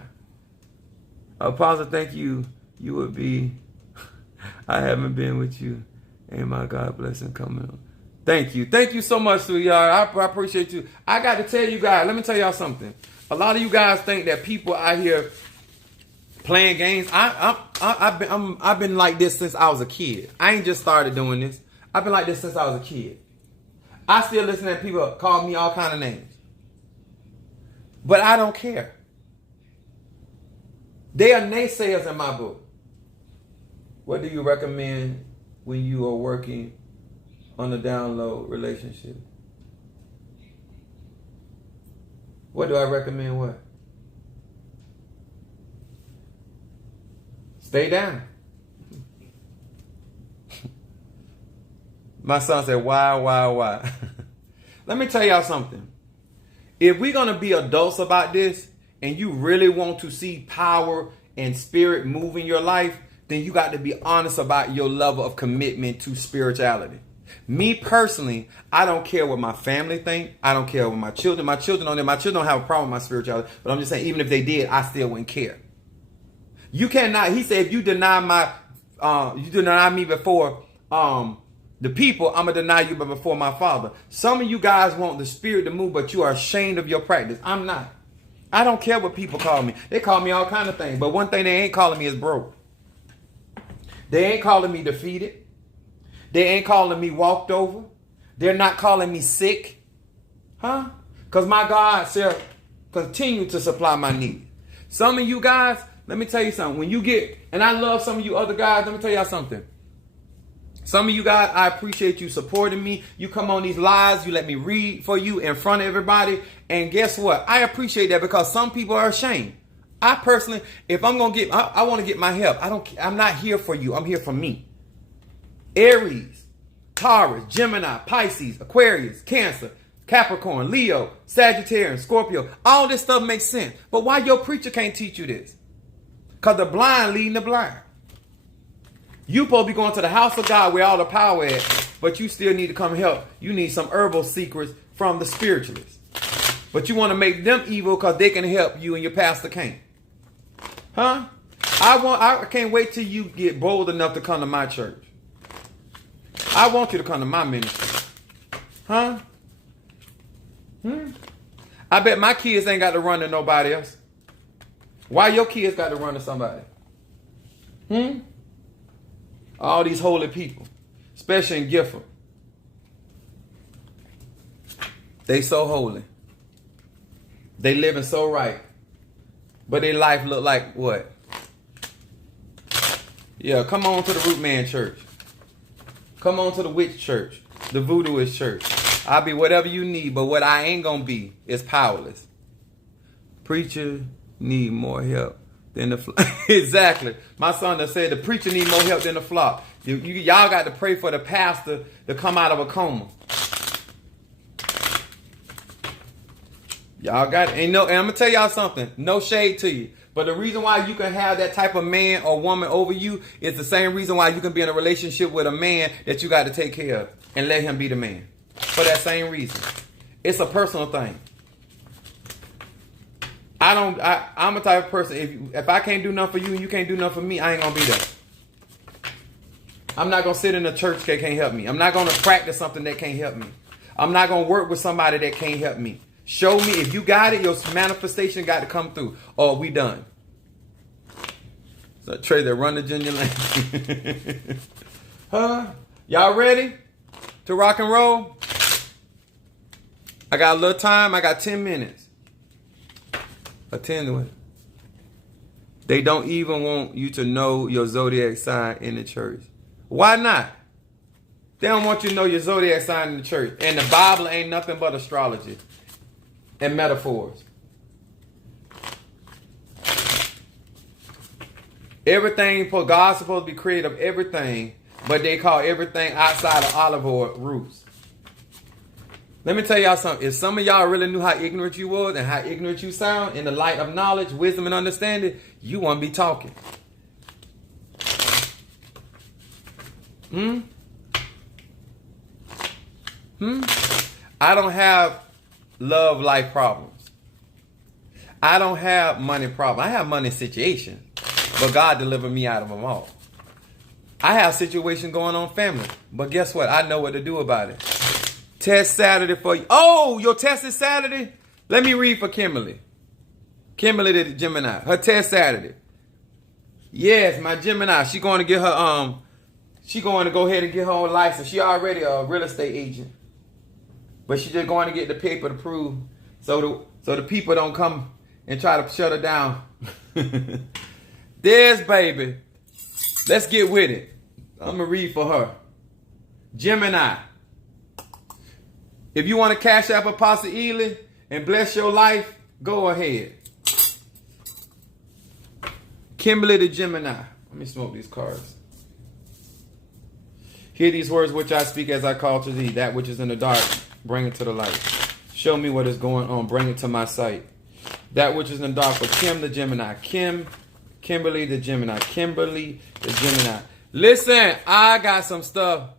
Apostle, thank you. You would be, I haven't been with you. Ain't my God blessing coming on. Thank you. Thank you so much, sweetheart. I appreciate you. I got to tell you guys, let me tell y'all something. A lot of you guys think that people out here playing games. I've been like this since I was a kid. I ain't just started doing this. I've been like this since I was a kid. I still listen to people call me all kind of names. But I don't care. They are naysayers in my book. What do you recommend when you are working on a download relationship? What do I recommend? What? Stay down. My son said, why? Let me tell y'all something. If we're going to be adults about this and you really want to see power and spirit move in your life, then you got to be honest about your level of commitment to spirituality. Me personally, I don't care what my family think. I don't care what my children don't have a problem with my spirituality. But I'm just saying, even if they did, I still wouldn't care. You cannot, he said, if you deny me before the people, I'm going to deny you before my Father. Some of you guys want the spirit to move, but you are ashamed of your practice. I'm not. I don't care what people call me. They call me all kind of things. But one thing they ain't calling me is broke. They ain't calling me defeated. They ain't calling me walked over. They're not calling me sick. Huh? Because my God shall continue to supply my need. Some of you guys, let me tell you something. When you get, and I love some of you other guys, let me tell y'all something. Some of you guys, I appreciate you supporting me. You come on these lives, you let me read for you in front of everybody. And guess what? I appreciate that because some people are ashamed. I personally, if I'm going to get, I want to get my help. I'm not here for you. I'm here for me. Aries, Taurus, Gemini, Pisces, Aquarius, Cancer, Capricorn, Leo, Sagittarius, Scorpio. All this stuff makes sense. But why your preacher can't teach you this? Because the blind leading the blind. You supposed to be going to the house of God where all the power is, but you still need to come help. You need some herbal secrets from the spiritualists. But you want to make them evil because they can help you and your pastor can't. Huh? I can't wait till you get bold enough to come to my church. I want you to come to my ministry. Huh? I bet my kids ain't got to run to nobody else. Why your kids got to run to somebody? All these holy people, especially in Gifford. They so holy. They living so right. But their life look like what? Yeah, come on to the Root Man Church. Come on to the Witch Church. The Voodooist Church. I'll be whatever you need, but what I ain't gonna be is powerless. Preacher need more help than the flock. Exactly. My son that said the preacher need more help than the flock. Y'all got to pray for the pastor to come out of a coma. Y'all got it. And I'm gonna tell y'all something. No shade to you. But the reason why you can have that type of man or woman over you is the same reason why you can be in a relationship with a man that you got to take care of and let him be the man. For that same reason. It's a personal thing. I'm a type of person, if I can't do nothing for you and you can't do nothing for me, I ain't going to be there. I'm not going to sit in a church that can't help me. I'm not going to practice something that can't help me. I'm not going to work with somebody that can't help me. Show me. If you got it, your manifestation got to come through. Or we done. So Trey, that run the Ginger Lane. Huh? Y'all ready to rock and roll? I got a little time. I got 10 minutes. Attend to it. They don't even want you to know your zodiac sign in the church. Why not? They don't want you to know your zodiac sign in the church. And the Bible ain't nothing but astrology and metaphors. Everything, God's supposed to be created of everything, but they call everything outside of olive oil roots. Let me tell y'all something. If some of y'all really knew how ignorant you was and how ignorant you sound in the light of knowledge, wisdom, and understanding, you won't be talking. I don't have love life problems. I don't have money problems. I have money situations, but God delivered me out of them all. I have situations going on family, but guess what? I know what to do about it. Test Saturday for you. Oh, your test is Saturday? Let me read for Kimberly. Kimberly the Gemini. Her test Saturday. Yes, my Gemini. She going to get her she going to go ahead and get her own license. She already a real estate agent. But she just going to get the paper to prove so the people don't come and try to shut her down. There's baby. Let's get with it. I'm going to read for her. Gemini. If you want to cash out Apostle Ely and bless your life, go ahead. Kimberly the Gemini. Let me smoke these cards. Hear these words which I speak as I call to thee. That which is in the dark, bring it to the light. Show me what is going on. Bring it to my sight. That which is in the dark for Kim the Gemini. Kimberly the Gemini. Kimberly the Gemini. Listen, I got some stuff.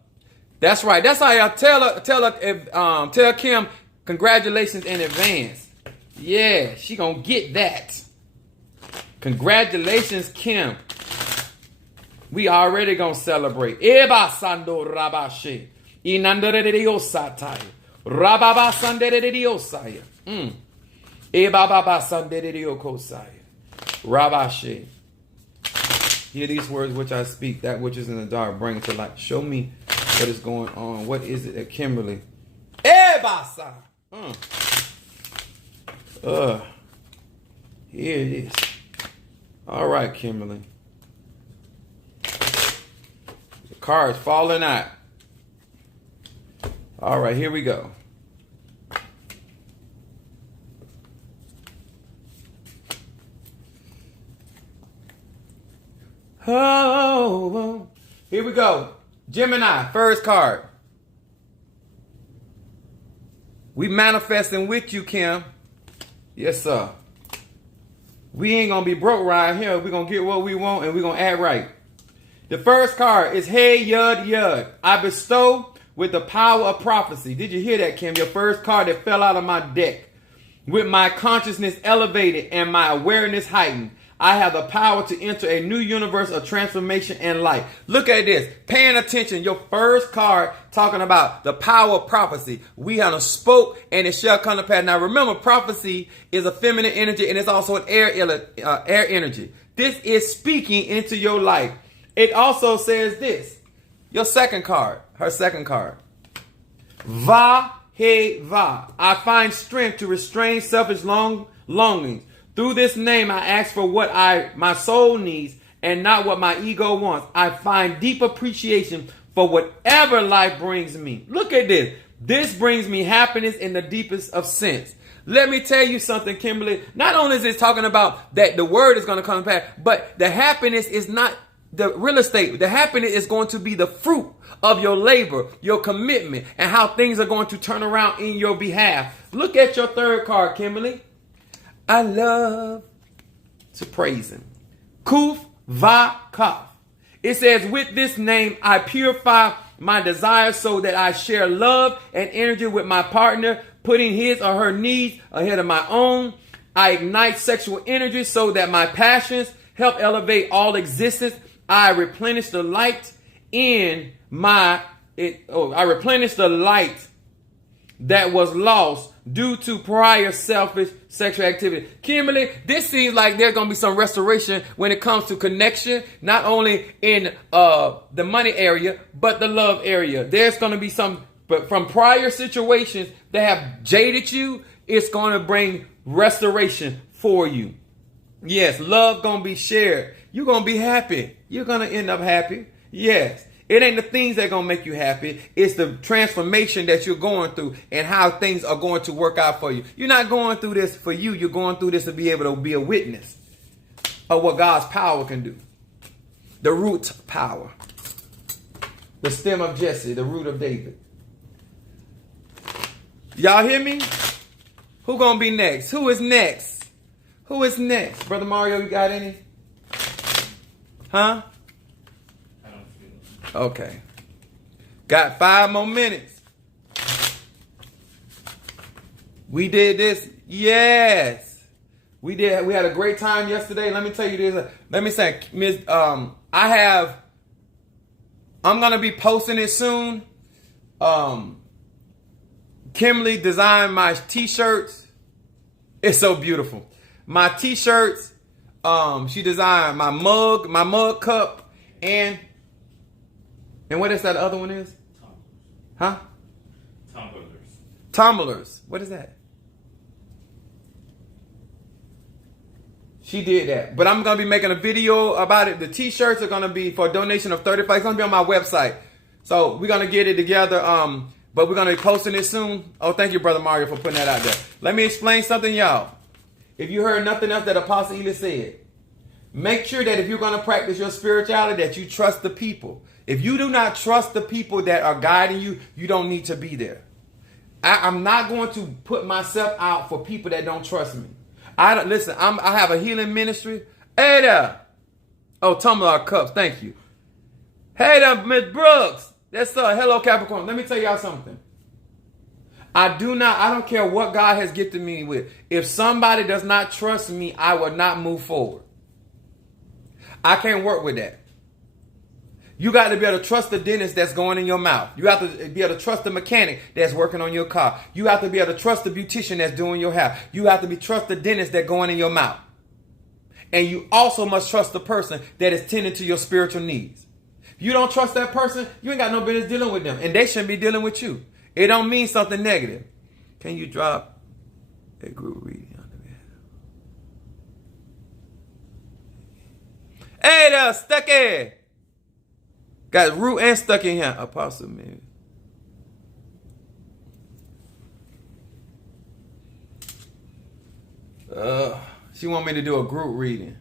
That's right. That's how y'all tell Kim congratulations in advance. Yeah, she gonna get that. Congratulations, Kim. We already gonna celebrate. Eba sando rabashi. Inandere diosatay. Rababa sandere diosaya. Eba baba sandere diokosaya. Rabashi. Hear these words which I speak. That which is in the dark, bring it to light. Show me what is going on. What is it at Kimberly? Ebasa. Here it is. All right, Kimberly. The card's falling out. All right, here we go. Oh, here we go. Gemini, first card. We manifesting with you, Kim. Yes, sir. We ain't gonna be broke right here. We're gonna get what we want and we're gonna act right. The first card is Hey Yud Yud. I bestow with the power of prophecy. Did you hear that, Kim? Your first card that fell out of my deck. With my consciousness elevated and my awareness heightened, I have the power to enter a new universe of transformation and light. Look at this. Paying attention. Your first card talking about the power of prophecy. We have spoke and it shall come to pass. Now remember, prophecy is a feminine energy and it's also an air energy. This is speaking into your life. It also says this. Your second card. Her second card. Va he va. I find strength to restrain selfish longings. Through this name, I ask for what my soul needs and not what my ego wants. I find deep appreciation for whatever life brings me. Look at this. This brings me happiness in the deepest of sense. Let me tell you something, Kimberly. Not only is this talking about that the word is going to come back, but the happiness is not the real estate. The happiness is going to be the fruit of your labor, your commitment, and how things are going to turn around in your behalf. Look at your third card, Kimberly. I love to praise him. Kuf va kaf. It says, with this name, I purify my desires so that I share love and energy with my partner, putting his or her needs ahead of my own. I ignite sexual energy so that my passions help elevate all existence. I replenish the light that was lost due to prior selfish sexual activity. Kimberly, this seems like there's going to be some restoration when it comes to connection, not only in the money area, but the love area. There's going to be some, but from prior situations that have jaded you, it's going to bring restoration for you. Yes, love going to be shared. You're going to be happy. You're going to end up happy. Yes. It ain't the things that are going to make you happy. It's the transformation that you're going through and how things are going to work out for you. You're not going through this for you. You're going through this to be able to be a witness of what God's power can do. The root power. The stem of Jesse, the root of David. Y'all hear me? Who going to be next? Who is next? Who is next? Brother Mario, you got any? Huh? Okay. Got 5 more minutes. We did this. Yes. We did. We had a great time yesterday. Let me tell you this. Let me say, I'm going to be posting it soon. Kimberly designed my t-shirts. It's so beautiful. My t-shirts. She designed my mug cup, and what is that other one is? Huh? Tumblers. What is that? She did that. But I'm going to be making a video about it. The t-shirts are going to be for a donation of $35. It's going to be on my website. So we're going to get it together. But we're going to be posting it soon. Oh, thank you, Brother Mario, for putting that out there. Let me explain something, y'all. If you heard nothing else that Apostle Ely said, make sure that if you're going to practice your spirituality, that you trust the people. If you do not trust the people that are guiding you, you don't need to be there. I'm not going to put myself out for people that don't trust me. I have a healing ministry. Hey there. Oh, tumbler cups. Thank you. Hey there, Miss Brooks. That's hello, Capricorn. Let me tell y'all something. I don't care what God has gifted me with. If somebody does not trust me, I will not move forward. I can't work with that. You got to be able to trust the dentist that's going in your mouth. You have to be able to trust the mechanic that's working on your car. You have to be able to trust the beautician that's doing your hair. You have to trust the dentist that's going in your mouth. And you also must trust the person that is tending to your spiritual needs. If you don't trust that person, you ain't got no business dealing with them. And they shouldn't be dealing with you. It don't mean something negative. Can you drop a group reading on the Hey there, Stucky. Got root and stuck in here. Apostle, man. She want me to do a group reading.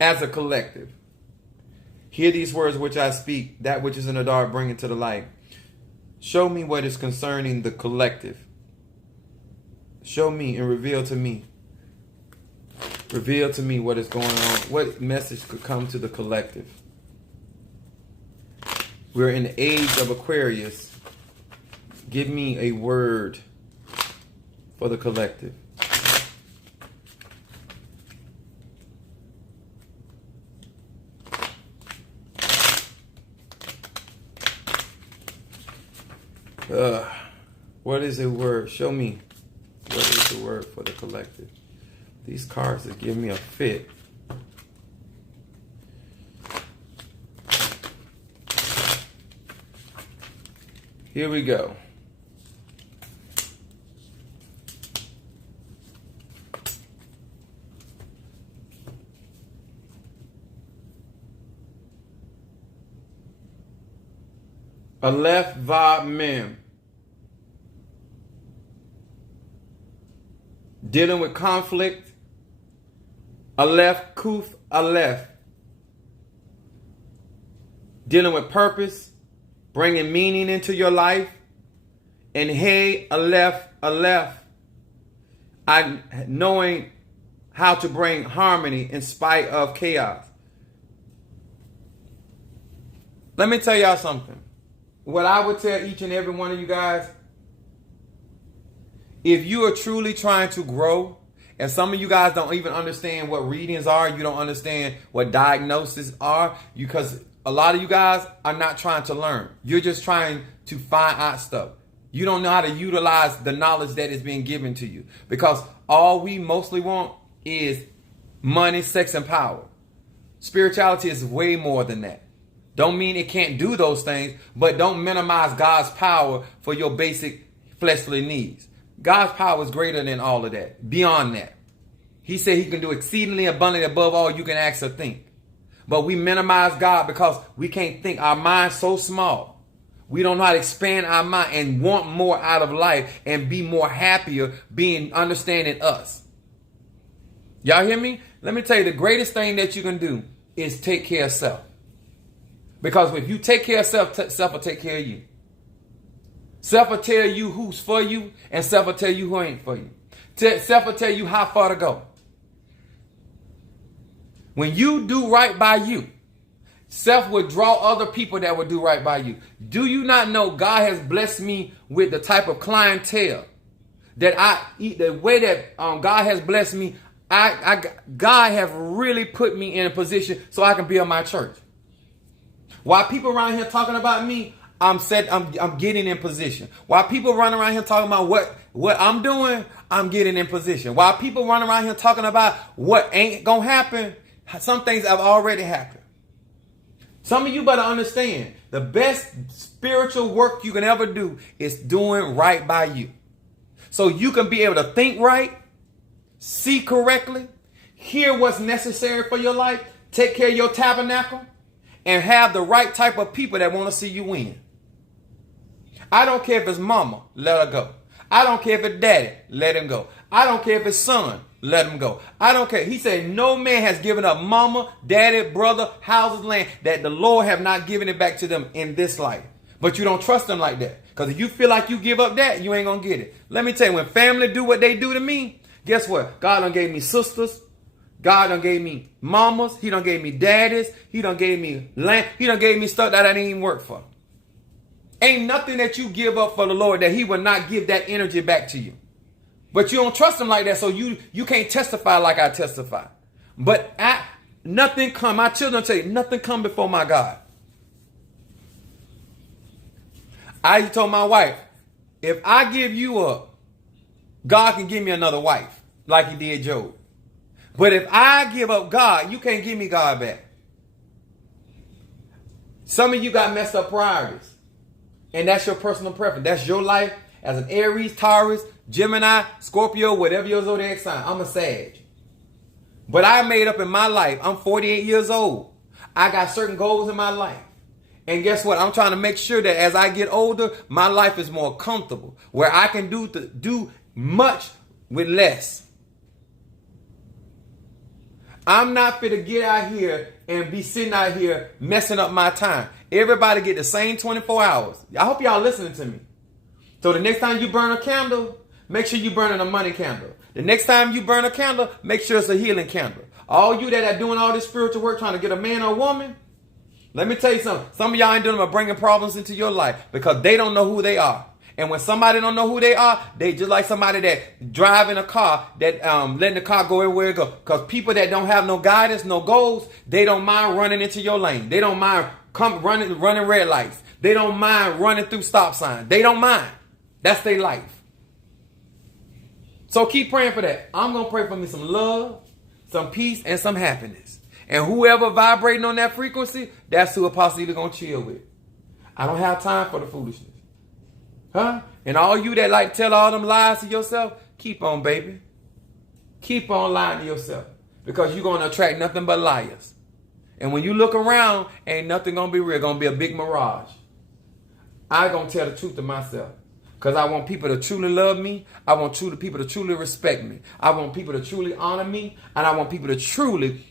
As a collective. Hear these words which I speak. That which is in the dark, bring it to the light. Show me what is concerning the collective. Show me and reveal to me. Reveal to me what is going on. What message could come to the collective? We're in the age of Aquarius. Give me a word for the collective. What is a word? Show me. What is the word for the collective? These cards that give me a fit. Here we go. Aleph Vav Mem. Dealing with conflict. Aleph Kuf Aleph. Dealing with purpose. Bringing meaning into your life. and hey, Aleph, I knowing how to bring harmony in spite of chaos. Let me tell y'all something. What I would tell each and every one of you guys, if you are truly trying to grow, and some of you guys don't even understand what readings are, you don't understand what diagnoses are, because a lot of you guys are not trying to learn. You're just trying to find out stuff. You don't know how to utilize the knowledge that is being given to you, because all we mostly want is money, sex, and power. Spirituality is way more than that. Don't mean it can't do those things, but don't minimize God's power for your basic fleshly needs. God's power is greater than all of that, beyond that. He said he can do exceedingly abundantly above all you can ask or think. But we minimize God because we can't think. Our mind's so small. We don't know how to expand our mind and want more out of life and be more happier being understanding us. Y'all hear me? Let me tell you, the greatest thing that you can do is take care of self. Because if you take care of self, self will take care of you. Self will tell you who's for you, and self will tell you who ain't for you. Self will tell you how far to go. When you do right by you, self will draw other people that will do right by you. Do you not know God has blessed me with the type of clientele that the way that God has blessed me, God have really put me in a position so I can build my church. While people around here talking about me, I'm getting in position. While people running around here talking about what I'm doing, I'm getting in position. While people running around here talking about what ain't gonna happen, some things have already happened. Some of you better understand, the best spiritual work you can ever do is doing right by you. So you can be able to think right, see correctly, hear what's necessary for your life, take care of your tabernacle, and have the right type of people that want to see you win. I don't care if it's mama, let her go. I don't care if it's daddy, let him go. I don't care if it's son, let him go. I don't care. He said, no man has given up mama, daddy, brother, houses, land, that the Lord have not given it back to them in this life. But you don't trust them like that. Because if you feel like you give up that, you ain't going to get it. Let me tell you, when family do what they do to me, guess what? God done gave me sisters. God done gave me mamas. He done gave me daddies. He done gave me land. He done gave me stuff that I didn't even work for. Ain't nothing that you give up for the Lord that he will not give that energy back to you. But you don't trust him like that, so you can't testify like I testify. But nothing come. My children tell you, nothing come before my God. I told my wife, if I give you up, God can give me another wife, like he did Job. But if I give up God, you can't give me God back. Some of you got messed up priorities. And that's your personal preference. That's your life as an Aries, Taurus, Gemini, Scorpio, whatever your zodiac sign. I'm a Sag. But I made up in my life. I'm 48 years old. I got certain goals in my life. And guess what? I'm trying to make sure that as I get older, my life is more comfortable. Where I can do much with less. I'm not fit to get out here and be sitting out here messing up my time. Everybody get the same 24 hours. I hope y'all listening to me. So the next time you burn a candle, make sure you burning a money candle. The next time you burn a candle, make sure it's a healing candle. All you that are doing all this spiritual work trying to get a man or a woman, let me tell you something. Some of y'all ain't doing them, are bringing problems into your life because they don't know who they are. And when somebody don't know who they are, they just like somebody that driving a car that letting the car go everywhere it go. Because people that don't have no guidance, no goals, they don't mind running into your lane. They don't mind running red lights. They don't mind running through stop signs. They don't mind. That's their life. So keep praying for that. I'm going to pray for me some love, some peace, and some happiness. And whoever vibrating on that frequency, that's who Apostle Ely going to chill with. I don't have time for the foolishness. Huh? And all you that like tell all them lies to yourself, keep on, baby. Keep on lying to yourself. Because you're going to attract nothing but liars. And when you look around, ain't nothing going to be real. Going to be a big mirage. I'm going to tell the truth to myself. Because I want people to truly love me. I want people to truly respect me. I want people to truly honor me. And I want people to truly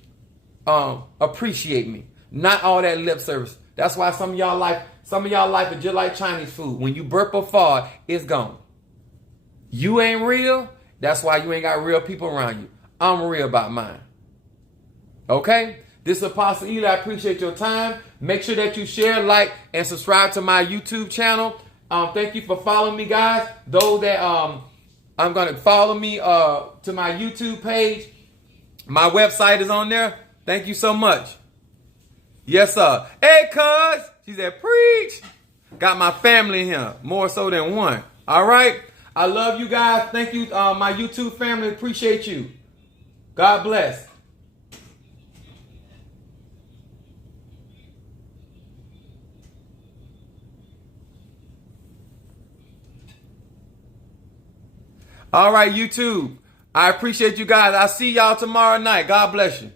appreciate me. Not all that lip service. That's why some of y'all life Some of y'all life is just like Chinese food. When you burp or fart, it's gone. You ain't real. That's why you ain't got real people around you. I'm real about mine. Okay? This is Apostle Eli. I appreciate your time. Make sure that you share, like, and subscribe to my YouTube channel. Thank you for following me, guys. Those that I'm going to follow me to my YouTube page. My website is on there. Thank you so much. Yes, sir. Hey, cuz. She said, preach. Got my family in here. More so than one. All right? I love you guys. Thank you, my YouTube family. Appreciate you. God bless. All right, YouTube. I appreciate you guys. I'll see y'all tomorrow night. God bless you.